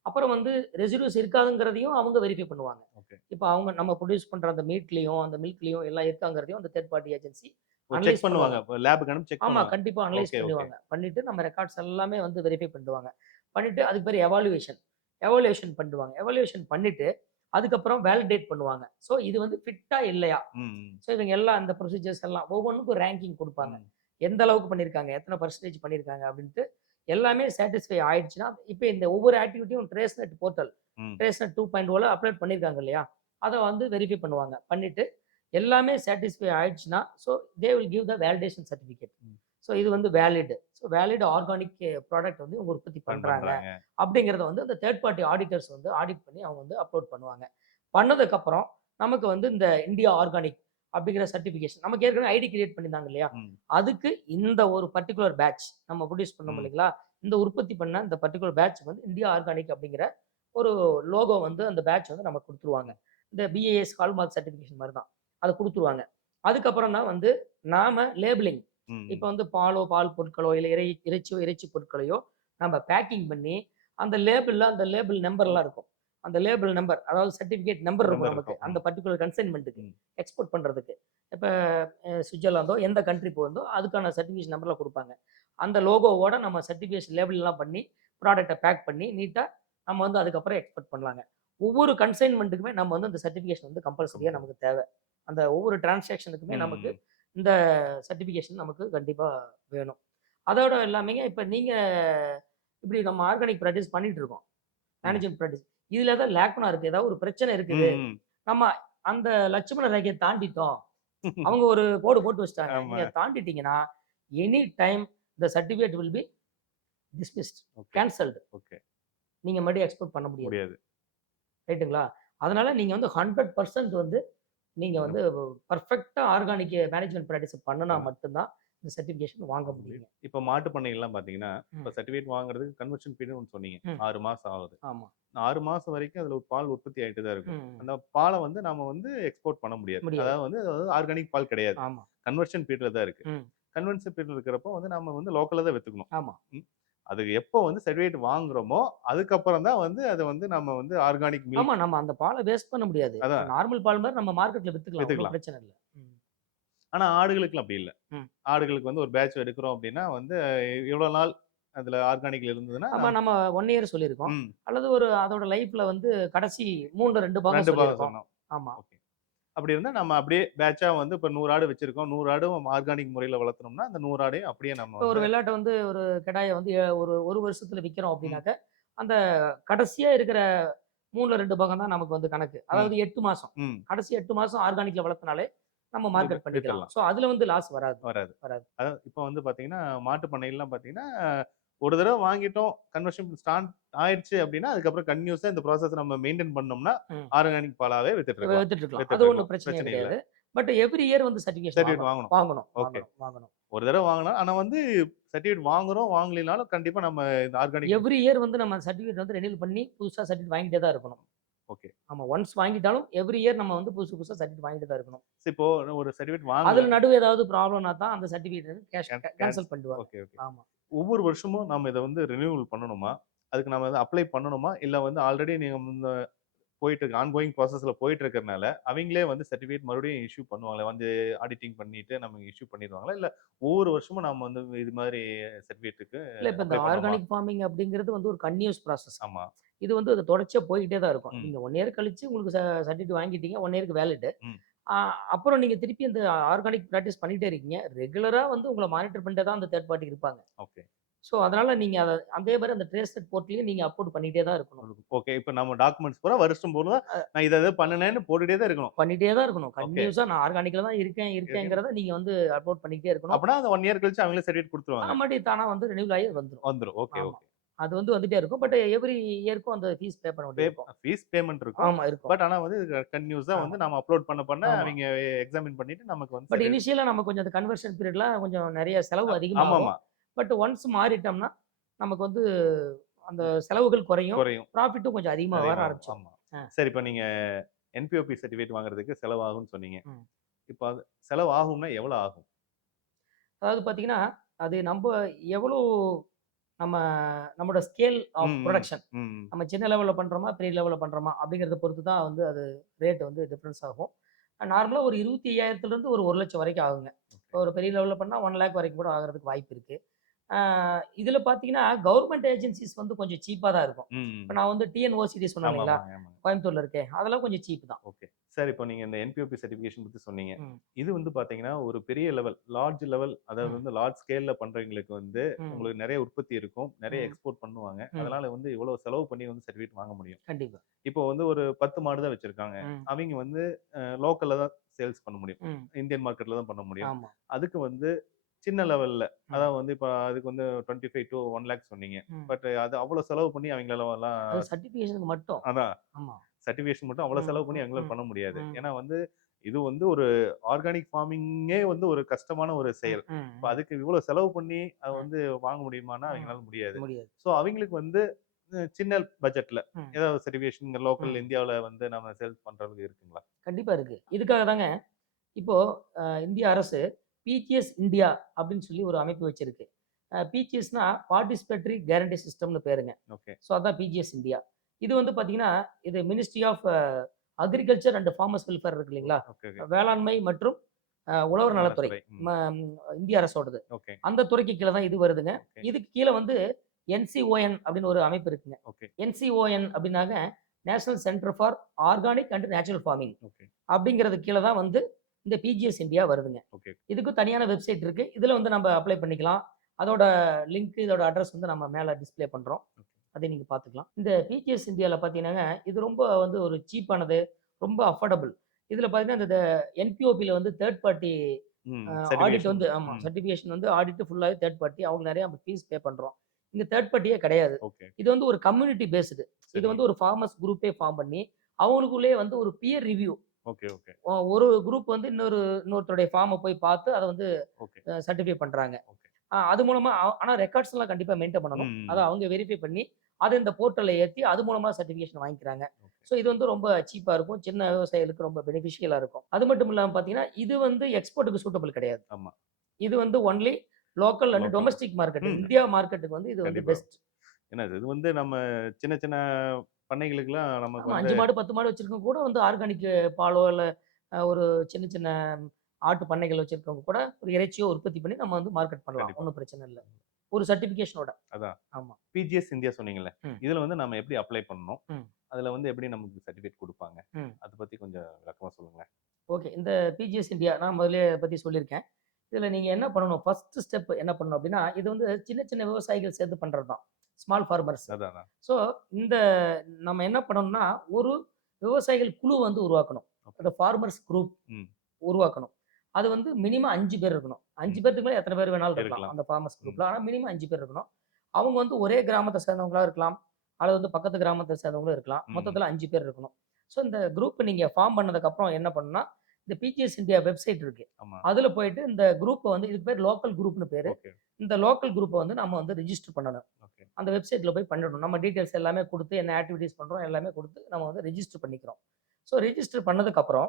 அப்புறம் வந்து ரெசிடியூஸ் இருக்காதுங்கிறதையும் அவங்க வெரிஃபை பண்ணுவாங்க. ஓகே. இப்ப அவங்க நம்ம ப்ரொடியூஸ் பண்ற அந்த மீட்லயும், அந்த மில்க்லயும் எல்லாம் இருக்காங்கிறதையும் அந்த தேர்ட் பார்ட்டி ஏஜென்சி ஓ, செக் அனலைஸ் பண்ணுவாங்க. பண்ணுவாங்க. லேப்க்கு அனுப்பி செக் ஆமா. பண்ணுவாங்க. கண்டிப்பா அனலைஸ் ஓகே, ஓகே. பண்ணுவாங்க. பண்ணிட்டு நம்ம ரெக்கார்ட்ஸ் எல்லாமே வந்து வெரிஃபை பண்ணிடுவாங்க. பண்ணிட்டு அதுக்கு பேரு எவாலுவேஷன். எவாலுவேஷன் பண்ணிடுவாங்க. எவாலுவேஷன் பண்ணிட்டு, அதுக்கப்புறம் வேலிடேட் பண்ணுவாங்க. ஸோ இது வந்து ஃபிட்டா இல்லையா? ம், ம், ஸோ இவங்க எல்லாம் அந்த ப்ரொசீஜர்ஸ் எல்லாம் ஒவ்வொன்னுக்கும் ரேங்கிங் குடுப்பாங்க. ம். எந்த அளவுக்கு பண்ணியிருக்காங்க? எத்தன பெர்சன்டேஜ் பண்ணியிருக்காங்க? அப்படின்ட்டு எல்லாமே சாட்டிஸ்ஃபை ஆயிடுச்சுன்னா, இப்போ இந்த ஒவ்வொரு ஆக்டிவிட்டியும் ட்ரேஸ்நெட் போர்ட்டல், ம். ட்ரேஸ்நெட் 2.0ல அப்லோட் பண்ணியிருக்காங்க இல்லையா? அத வந்து வெரிஃபை பண்ணுவாங்க. பண்ணிட்டு எல்லாமே சாட்டிஸ்ஃபை ஆயிடுச்சுன்னா, so they will give the validation certificate. ம். ஸோ இது வந்து valid. So valid organic product வந்து இவங்க உற்பத்தி பண்றாங்க. பண்றாங்க. அப்படிங்கிறத வந்து அந்த தேர்ட் பார்ட்டி ஆடிட்டர்ஸ் வந்து ஆடிட் பண்ணி அவங்க வந்து அப்லோட் பண்ணுவாங்க. பண்ணதுக்கப்புறம் நமக்கு வந்து இந்த இந்தியா ஆர்கானிக் அப்படிங்கிற சர்டிஃபிகேஷன் நமக்கு ஏற்கனவே ஐடி கிரியேட் பண்ணியிருந்தாங்க இல்லையா? ம். அதுக்கு இந்த ஒரு பர்ட்டிகுலர் பேட்ச் நம்ம ப்ரொடியூஸ் பண்ணோம் ம். இல்லைங்களா? இந்த உற்பத்தி பண்ண இந்த பர்ட்டிகுலர் பேட்ச் வந்து இந்தியா ஆர்கானிக் அப்படிங்கிற ஒரு லோகோ வந்து அந்த பேட்ச் வந்து நமக்கு குடுத்துருவாங்க. இந்த பிஏஎஸ் ஹால்மார்க் சர்டிஃபிகேஷன் மாரி தான். அத குடுத்துருவாங்க. அதுக்கப்புறம் தான் வந்து நாம லேபிளிங் இப்ப ம். வந்து பால் பொருட்களோ, இல்ல இறைச்சியோ, இறைச்சி பொருட்களையோ நம்ம பேக்கிங் பண்ணி, அந்த அந்த லேபிள் நம்பர்லாம் இருக்கும். அந்த லேபிள் நம்பர் அதாவது சர்டிஃபிகேட் நம்பர் இருக்கும் நம்பர் நமக்கு. இருக்கும். அந்த பர்ட்டிகுலர் கன்சைன்மென்ட்க்கு ம். எக்ஸ்போர்ட் பண்றதுக்கு. இப்ப சுவிட்சர்லாந்தோ எந்த கண்ட்ரி போகுதோ அதுக்கான சர்டிஃபிகேஷன் நம்பர்ல குடுப்பாங்க. அந்த லோகோவோட நம்ம சர்டிஃபிகேஷன் லேபிள்லாம் பண்ணி, ப்ராடக்ட்ட பேக் பண்ணி நீட்டா நம்ம வந்து அதுக்கப்புறம் எக்ஸ்போர்ட் பண்ணலாங்க. ஒவ்வொரு கன்சைன்மென்ட்க்குமே நம்ம வந்து அந்த சர்டிஃபிகேஷன் வந்து கம்பல்சரியா நமக்கு தேவை. அந்த ஒவ்வொரு டிரான்சாக்ஷனுக்குமே நமக்கு ம். இந்த சர்டிஃபிகேஷன் நமக்கு கண்டிப்பா வேணும். அதோட எல்லாமேங்க இப்ப நீங்க இப்படி நம்ம ஆர்கானிக் ப்ராக்டிஸ் பண்ணிட்டு இருக்கோம். ம். Management practice. இதுல ஏதாவது லேக்குனா இருக்கு. ஏதாவது ஒரு பிரச்சனை இருக்குது. ம். நம்ம அந்த லட்சுமண ரேகைய தாண்டிட்டோம். அவங்க ஒரு கோடு போட்டு வச்சுட்டாங்க. ஆமா. நீங்க தாண்டிட்டீங்கன்னா, any time the certificate will be dismissed, okay. Cancelled. Okay. நீங்க மறுபடியும் எக்ஸ்போர்ட் பண்ண முடியாது. முடியாது. ரைட்டுங்களா? அதனால நீங்க வந்து 100% வந்து நீங்க இந்த வந்து பெர்ஃபெக்ட்டா ஆர்கானிக் மேனேஜ்மென்ட் பிராக்டிஸ் பண்ணுனா பண்ணலாம். மட்டும் தான் இந்த சர்டிஃபிகேஷன் வாங்க வாங்க முடியும். முடியுங்க. இப்ப மாட்டு பண்ணைகள்லாம் பார்த்தீங்கன்னா, இப்ப ம். சர்டிஃபிகேட் வாங்குறதுக்கு கன்வர்ஷன் பீரியட் ஒண்ணு சொன்னீங்க. ம். 6 மாசம் ஆகுது. ஆமா. 6 மாசம் வரைக்கும் அதுல ஒரு பால் உற்பத்தி ஆயிட்டு தான் இருக்கும். ம். அந்த பால வந்து நாம வந்து எக்ஸ்போர்ட் பண்ண முடியாது. முடியாது. அதாவது ஆர்கானிக் பால் கிடையாது. ஆமா. கன்வர்ஷன் பீரியட்ல தான் இருக்கு. ம். கன்வர்ஷன் பீரியட்ல இருக்கிறப்போ வந்து நம்ம வந்து லோக்கல்ல தான் வித்துக்கணும். ஆமா. ம். அது எப்போ வந்து சர்டிஃபிகேட் வாங்குறோமோ, அதுக்கப்புறம் தான் வந்து அத வந்து நம்ம வந்து ஆர்கானிக் ஆமா. மில்க் நம்ம அந்த பால வேஸ்ட் பண்ண முடியாது. அதான் நார்மல் பால் மாரி நம்ம மார்க்கெட்ல வித்துக்கலாம். ஒண்ணும் வித்துக்கலாம். பிரச்சனை இல்ல. ம். ஆனா ஆடுகளுக்கு அப்படி இல்ல. ம். ஆடுகளுக்கு வந்து ஒரு பேட்ச் எடுக்கிறோம் அப்படின்னா வந்து இவ்வளோ நாள் அதுல ஆர்கானிக்ல இருந்ததுன்னா ஆமா நம்ம 1 இயர் சொல்லியிருக்கோம். ம். அல்லது ஒரு அதோட லைஃப்ல வந்து கடைசி 3 2 பாகம் 2 பாகம் சொல்லியிருக்கோம். சொன்னோம். ஆமா. ஓகே. அப்படி இருந்தா நம்ம அப்படியே பேட்ச்சா வந்து இப்ப 100 ஆடு வச்சிருக்கோம். 100 ஆடும் ஆர்கானிக் முறையில வளர்த்தனோம்னா, அந்த 100 ஆடையும் அப்படியே நம்ம இப்போ ஒரு வந்து வெள்ளாட்ட வந்து ஒரு கெடாய வந்து ஒரு வருஷத்துல விக்கிறோம் ம், அப்படின்னாக்க, அந்த கடைசியா இருக்கிற 3ல 2 பாகம் தான் நமக்கு வந்து கணக்கு. ம், அதாவது 8 மாசம். ம். கடைசி 8 மாசம் ஆர்கானிக்ல வளர்த்தனாலே நம்ம மார்க்கெட் பண்ணிக்கலாம். வித்துடலாம். ஸோ அதுல வந்து லாஸ் வராது. வராது. வராது. அதாவது இப்ப வந்து பாத்தீங்கன்னா, மாட்டு பண்ணைகள்லாம் பாத்தீங்கன்னா, ஒரு தடவ வாங்கிட்டோம், கன்வர்ஷன் ஸ்டார்ட் ஆயிருச்சு அப்படின்னா, அதுக்கப்புறம் கன்டினியூஸா இந்த ப்ராசஸ் நம்ம மெயின்டெயின் பண்ணோம்னா, ம். ஆர்கானிக் பாலாவே வித்துட்டு இருக்கலாம். வித்துட்டு இருக்கலாம். அது வித்துட்டு ஒண்ணும் இருக்கலாம். பிரச்சனையே பிரச்சனை இல்ல. கிடையாது. பட் எவ்ரி இயர் வந்து சர்டிஃபிகேஷன் சர்டிஃபிகேட் வாங்கணும். வாங்கணும். வாங்கணும், ஓகே. வாங்கணும், வாங்கணும். ஒரு தடவ வாங்கலாம். ஆனா வந்து சர்டிஃபிகேட் வாங்குறோம், வாங்கலைனாலும் கண்டிப்பா நம்ம இந்த ஆர்கானிக் எவ்ரி இயர் வந்து நம்ம சர்டிஃபிகேட் வந்து ரெனியூவல் பண்ணி புதுசா சர்டிஃபிகேட் வாங்கிட்டே தான் இருக்கணும். ஓகே. ஆமா. ஒன்ஸ் வாங்கிட்டாலும் எவ்ரி இயர் நம்ம வந்து புதுசு புதுசா சர்டிஃபிகேட் வாங்கிட்டு தான் இருக்கணும். இப்போ ஒரு சர்டிஃபிகேட் வாங்கல அதுல நடுவுல ஏதாவது ப்ராப்ளம்னா தான் அந்த சர்டிஃபிகேட் வந்து கேன் கேன்சல் பண்ணிடுவாங்க. Okay, okay. ஆமா. ஒவ்வொரு வருஷமும் நம்ம இத வந்து ரினியூவல் பண்ணணுமா? அதுக்கு நம்ம வந்து அப்ளை பண்ணணுமா? இல்ல வந்து ஆல்ரெடி நீங்க இந்த போயிட்டு இருக்கு ஆன்கோயிங் ப்ராசஸ்ல போயிட்டு இருக்கிறனால, அவைங்களே வந்து சர்டிஃபிகேட் மறுபடியும் இஷ்யூ பண்ணுவாங்களா? வந்து ஆடிட்டிங் பண்ணிட்டு நமக்கு இஷ்யூ பண்ணிருவாங்களா? இல்ல ஒவ்வொரு வருஷமும் நம்ம வந்து இது மாரி சர்டிஃபிகேட்க்கு இல்ல இப்ப இந்த அப்ளை பண்ணணுமா? ஆர்கானிக் ஃபார்மிங் அப்படிங்கிறது வந்து ஒரு கன்டினியூஸ் ப்ராசஸ். ஆமா. இது வந்து அது தொடர்ச்சியா போய்க்கிட்டே தான் இருக்கும். ம், நீங்க 1 இயர் கழிச்சு உங்களுக்கு சர்டிஃபிகேட் வாங்கிட்டீங்க. 1 இயர்க்கு வேலிட். ம். ஆ அப்புறம் நீங்க திருப்பி இந்த ஆர்கானிக் பிராக்டிஸ் பண்ணிட்டே இருக்கீங்க. ரெகுலரா வந்து உங்கள மானிட்டர் பண்ணிட்டே தான் அந்த தேர்ட் பார்ட்டி இருப்பாங்க. ஓகே. ஸோ அதனால நீங்க அதே மாரி அந்த ட்ரேஸ்நெட் போர்ட்டல்லயும் நீங்க அப்லோட் பண்ணிட்டே தான் இருக்கணும். ஓகே. இப்ப நம்ம டாக்குமெண்ட்ஸ் பூரா வருஷம் பூரா நான் இத பண்ணுனேன்னு போட்டுட்டே தான் இருக்கணும். பண்ணிட்டே தான் இருக்கணும். ஓகே. கன்டினியூஸா நான் ஆர்கானிக்ல தான் இருக்கேன். இருக்கேங்கிறத நீங்க வந்து அப்லோட் பண்ணிக்கிட்டே இருக்கணும். அப்பன்னா அந்த 1 இயர் கழிச்சு அவங்களே சர்டிஃபிகேட் குடுத்துருவாங்க. மறுபடியும் தானா வந்து ரினியூவல் ஆகி வந்துரும். வந்துரும். ஓகே, ஆமா. ஓகே. அது வந்து வந்துட்டே இருக்கும். பட் எவ்ரி இயர்க்கும் அந்த ஃபீஸ் பே பண்ண வேண்டியது இருக்கும். ஃபீஸ் பேமெண்ட் இருக்கும். ஆமா இருக்கும். பட் ஆனா வந்து கன்டினியூஸா ஆமா, வந்து நாம அப்லோட் பண்ண ஆமா. அவைங்க எக்ஸாமின் பண்ணிட்டு நமக்கு வந்து பட் இனிஷியலா நம்ம கொஞ்சம் அந்த கன்வர்ஷன் பீரியட்லாம் கொஞ்சம் நெறைய செலவு அதிகமாகும். ஆமாமா. பட் ஒன்ஸ் மாறிட்டோம்னா, நமக்கு வந்து அந்த செலவுகள் குறையும். குறையும். ப்ராஃபிட்டும் கொஞ்சம் அதிகமா வர அதிகமாகும். ஆரம்பிச்சுரும். ஆமா. அ. சரி இப்ப நீங்க என்பிஓபி சர்டிஃபிகேட் வாங்குறதுக்கு செலவாகும்னு சொன்னீங்க. ம். இப்ப அது செலவு ஆகும்னா எவ்வளவு ஆகும்? அதாவது பார்த்தீங்கன்னா, அது நம்ப எவ்வளோ நம்ம நம்மோட ஸ்கேல் ஆஃப் ம், ம், புரொடக்ஷன் ம். நம்ம சின்ன லெவல்ல பண்றோமா, பெரிய லெவல்ல பண்றோமா அப்படிங்கிறத பொறுத்து தான் வந்து அது ரேட் வந்து டிஃபரன்ஸ் ஆகும். நார்மலா ஒரு 25,000 ஒரு 1,00,000 வரைக்கும் ஆகுங்க. இப்போ ஒரு பெரிய லெவல்ல பண்ணா 1,00,000 வரைக்கும் கூட ஆகுறதுக்கு வாய்ப்பு இருக்கு. இதுல பார்த்தீங்கன்னா, கவர்மெண்ட் ஏஜென்சிஸ் வந்து கொஞ்சம் சீப்பா தான் இருக்கும். ம். இப்ப நான் வந்து டிஎன்ஓசிடி சொன்னேன் இல்லைங்களா? ஆமாமா, ஆமாங்க. கோயம்புத்தூர்ல இருக்கே. அதெல்லாம் கொஞ்சம் சீப் தான். ஓகே. சார் இப்போ நீங்க இந்த என்பிஓபி சர்டிஃபிகேஷன் பத்தி சொன்னீங்க. ம். இது வந்து பார்த்தீங்கன்னா, ஒரு பெரிய லெவல், லார்ஜ் லெவல் அதாவது ம். வந்து லார்ஜ் ஸ்கேல்ல பண்றவங்களுக்கு வந்து ம். உங்களுக்கு நெறைய உற்பத்தி இருக்கும். நெறைய ம். எக்ஸ்போர்ட் பண்ணுவாங்க. ம். அதனால வந்து இவ்வளோ செலவு பண்ணி வந்து சர்டிஃபிகேட் வாங்க முடியும். கண்டிப்பா. இப்போ வந்து ஒரு 10 மாடு தான் வச்சிருக்காங்க. ம். அவைங்க வந்து லோக்கல்ல தான் சேல்ஸ் பண்ண முடியும். ம். இந்தியன் மார்க்கெட்ல தான் பண்ண முடியும். ஆமா. அதுக்கு வந்து சின்ன லெவல்ல ம். அதாவது வந்து இப்ப அதுக்கு வந்து 25 டூ 1 லேக் சொன்னீங்க. ம். பட் அது அவ்வளோ செலவு பண்ணி அவங்களாலலாம் அது சர்டிஃபிகேஷனுக்கு மட்டும். அதான் ஆமா. சர்டிஃபிகேஷன் மட்டும் அவ்வளோ ம். செலவு பண்ணி ம். அவங்களால ம். பண்ண முடியாது. ம். ஏன்னா வந்து இது வந்து ஒரு ஆர்கானிக் ஃபார்மிங்கே வந்து ஒரு கஷ்டமான ஒரு ம். செயல். ம். இப்ப அதுக்கு இவ்வளோ செலவு பண்ணி அத ம். வந்து வாங்க முடியுமான்னா ம். அவங்களால முடியாது. முடியாது. ஸோ அவங்களுக்கு வந்து சின்ன பட்ஜெட்ல ம். ஏதாவது சர்டிஃபிகேஷன் இங்க லோக்கல் ம். இந்தியாவுல வந்து நம்ம சேல்ஸ் பண்ற அளவுக்கு இருக்குங்களா? கண்டிப்பா இருக்கு. இதுக்காக தாங்க இப்போ இந்திய அரசு பிஜிஎஸ் இந்தியா அப்படின்னு சொல்லி ஒரு அமைப்பு வச்சிருக்கு. பிஜிஎஸ்னா பார்ட்டிசிபேட்டரி கேரண்டி சிஸ்டம்னு பேருங்க. ஓகே. ஸோ அதான் பிஜிஎஸ் இந்தியா. இது வந்து பார்த்தீங்கன்னா, இது ministry of agriculture and farmers welfare இருக்கு இல்லைங்களா? Okay, okay. வேளாண்மை மற்றும் உழவர் நலத்துறை. நலத்துறை. ம். ம இந்திய அரசோடது. ஓகே, அந்த துறைக்கு கீழ தான் இது வருதுங்க. ஓகே, இதுக்கு கீழ வந்து என்சிஓஎன் அப்படின்னு ஒரு அமைப்பு இருக்குங்க. ஓகே, என்சிஓஎன் அப்படின்னாக national centre for organic and natural farming okay, அப்படிங்கிறது கீழ தான் வந்து இந்த பிஜிஎஸ் இந்தியா வருதுங்க. ஓகே. இதுக்கும் தனியான வெப்சைட் இருக்கு. இதுல வந்து நம்ம அப்ளை பண்ணிக்கலாம். அதோட லிங்க், இதோட அட்ரஸ் வந்து நம்ம மேல டிஸ்ப்ளே பண்றோம். அதை நீங்க பார்த்துக்கலாம். இந்த பிஜிஎஸ் இந்தியால பார்த்தீங்கன்னாங்க, இது ரொம்ப வந்து ஒரு சீப்பானது, ரொம்ப அஃபோர்டபுள். இதுல பார்த்தீங்கன்னா, இந்த என்பிஓபில வந்து தேர்ட் பார்ட்டி ம். Audit certification. வந்து ஆமா. ம். சர்டிஃபிகேஷன் வந்து ஆடிட் ஃபுல்லாவே தேர்ட் பார்ட்டி. அவங்க நெறைய ஃபீஸ் பே பண்றோம். இங்க தேர்ட் பார்ட்டியே கிடையாது. ஓகே. இது வந்து ஒரு கம்யூனிட்டி பேஸ்டு. இது சரிங்க. வந்து ஒரு ஃபார்மர்ஸ் குரூப்பே ஃபார்ம் பண்ணி, அவங்களுக்குள்ளேயே வந்து ஒரு பியர் ரிவ்யூ. ஓகே, ஓகே, ஒரு குரூப் வந்து இன்னொருத்தருடைய ஃபார்ம போய் பார்த்து அத வந்து ஓகே, சர்டிஃபை பண்றாங்க. ஓகே. அது மூலமா ஆனா ரெக்கார்ட்ஸ்லாம் கண்டிப்பா மெயின்டெயின் பண்ணணும். அத ம். அவங்க வெரிஃபை பண்ணி, அத இந்த போர்ட்டல்ல ஏத்தி, அது மூலமா சர்டிஃபிகேஷன் வாங்கிக்கிறாங்க. ஓகே. ஸோ இது வந்து ரொம்ப சீப்பா இருக்கும். சின்ன விவசாயிகளுக்கு ரொம்ப பெனிஃபிஷியலா இருக்கும். அது மட்டும் இல்லாம பார்த்தீங்கன்னா, இது வந்து எக்ஸ்போர்ட்க்கு சூட்டபிள் கிடையாது. ஆமா. இது வந்து only local and local. Domestic market. ம். இந்தியா மார்க்கெட்டுக்கு வந்து இது வந்து கண்டிப்பா. பெஸ்ட். ஏன்னா இது வந்து நம்ம சின்ன சின்ன பண்ணைகளுக்கெல்லாம் நமக்கு ஆமா வந்து 5 மாடு, 10 மாடு வச்சிருக்கவங்க கூட வந்து ஆர்கானிக் பாலோ இல்ல ஒரு சின்ன சின்ன ஆட்டு பண்ணைகள் வச்சிருக்கவங்க கூட ஒரு இறைச்சியோ உற்பத்தி பண்ணி நம்ம வந்து மார்க்கெட் பண்ணலாம். கண்டிப்பா. ஒண்ணும் பிரச்சனை இல்ல. ஒரு சர்டிஃபிகேஷனோட. அதான். ஆமா. பிஜிஎஸ் இந்தியா சொன்னீங்கல்ல. ம். இதுல வந்து நம்ம எப்படி அப்ளை பண்ணணும்? ம். அதுல வந்து எப்படி நமக்கு சர்டிஃபிகேட் குடுப்பாங்க? ம். அத பத்தி கொஞ்சம் விளக்கமா சொல்லுங்களேன். ஓகே. இந்த பிஜிஎஸ் இந்தியா நான் முதல்லயே பத்தி சொல்லியிருக்கேன். இதுல நீங்க என்ன பண்ணணும்? ஃபர்ஸ்ட் ஸ்டெப் என்ன பண்ணணும் அப்டின்னா, இது வந்து சின்ன சின்ன விவசாயிகள் சேர்ந்து பண்றது தான். Small farmers. அதான், அதான். ஸோ இந்த நம்ம என்ன பண்ணணும்னா, ஒரு விவசாயிகள் குழு வந்து உருவாக்கணும். ஓகே. அந்த ஃபார்மர்ஸ் குரூப் ம். உருவாக்கணும். அது வந்து மினிமம் 5 பேர் இருக்கணும். 5 ம். பேத்துக்கு மேல எத்தன பேர் வேணாலும் இருக்கலாம். இருக்கலாம். அந்த ஃபார்மர்ஸ் ம். குரூப்ல. ஆனா மினிமம் 5 பேர் இருக்கணும். அவங்க வந்து ஒரே கிராமத்த சேர்ந்தவங்களா இருக்கலாம். அல்லது வந்து பக்கத்து கிராமத்த சேர்ந்தவங்களும் இருக்கலாம். ம். மொத்தத்துல 5 பேர் இருக்கணும். ஸோ இந்த குரூப் நீங்க ஃபார்ம் பண்ணதுக்கு அப்புறம் என்ன பண்ணணும்னா, இந்த பிஜிஎஸ் இந்தியா வெப்சைட் இருக்கு. ஆமா. அதுல போயிட்டு இந்த குரூப்ப வந்து இதுக்கு பேர் லோக்கல் குரூப்னு பேரு. ஓகே, இந்த லோக்கல் குரூப்ப வந்து நம்ம வந்து ரிஜிஸ்டர் பண்ணணும். ஓகே. அந்த வெப்சைட்ல போய் பண்ணிடணும். நம்ம டீட்டெயில்ஸ் எல்லாமே குடுத்து, என்ன ஆக்டிவிட்டீஸ் பண்றோம் எல்லாமே குடுத்து நம்ம வந்து ரிஜிஸ்டர் பண்ணிக்கிறோம். ஸோ ரிஜிஸ்டர் பண்ணதுக்கு அப்புறம்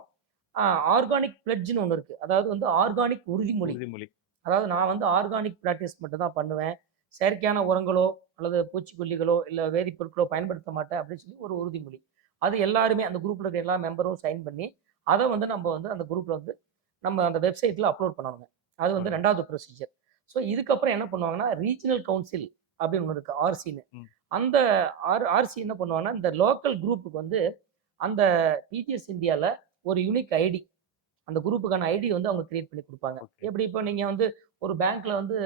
ஆர்கானிக் பிளட்ஜ்ன்னு ஒண்ணு இருக்கு. அதாவது வந்து ஆர்கானிக் உறுதிமொழி. உறுதிமொழி. அதாவது நான் வந்து ஆர்கானிக் பிராக்டிஸ் மட்டும் தான் பண்ணுவேன். செயற்கையான உரங்களோ, அல்லது பூச்சிக்கொல்லிகளோ, இல்ல வேதிப்பொருட்களோ பயன்படுத்த மாட்டேன் அப்படின்னு சொல்லி ஒரு உறுதிமொழி. அது எல்லாருமே அந்த குரூப்ல இருக்க எல்லா மெம்பரும் சைன் பண்ணி, அத வந்து நம்ம வந்து அந்த குரூப்ல வந்து நம்ம அந்த வெப்சைட்ல அப்லோட் பண்ணணுங்க. அது வந்து ஓகே. 2வது ப்ரொசீஜர். ஸோ இதுக்கப்புறம் என்ன பண்ணுவாங்கன்னா, ரீஜினல் கவுன்சில் அப்படின்னு ஒண்ணு இருக்கு. ஆர்சின்னு. ம். அந்த ஆர்சி என்ன பண்ணுவாங்கன்னா, இந்த லோக்கல் குரூப்புக்கு வந்து அந்த பிஜிஎஸ் இந்தியால ஒரு யூனிக் ஐடி. அந்த குரூப்புக்கான ஐடி வந்து அவங்க கிரியேட் பண்ணி குடுப்பாங்க. ஓகே. எப்படி இப்போ நீங்க வந்து ஒரு பேங்க்ல வந்து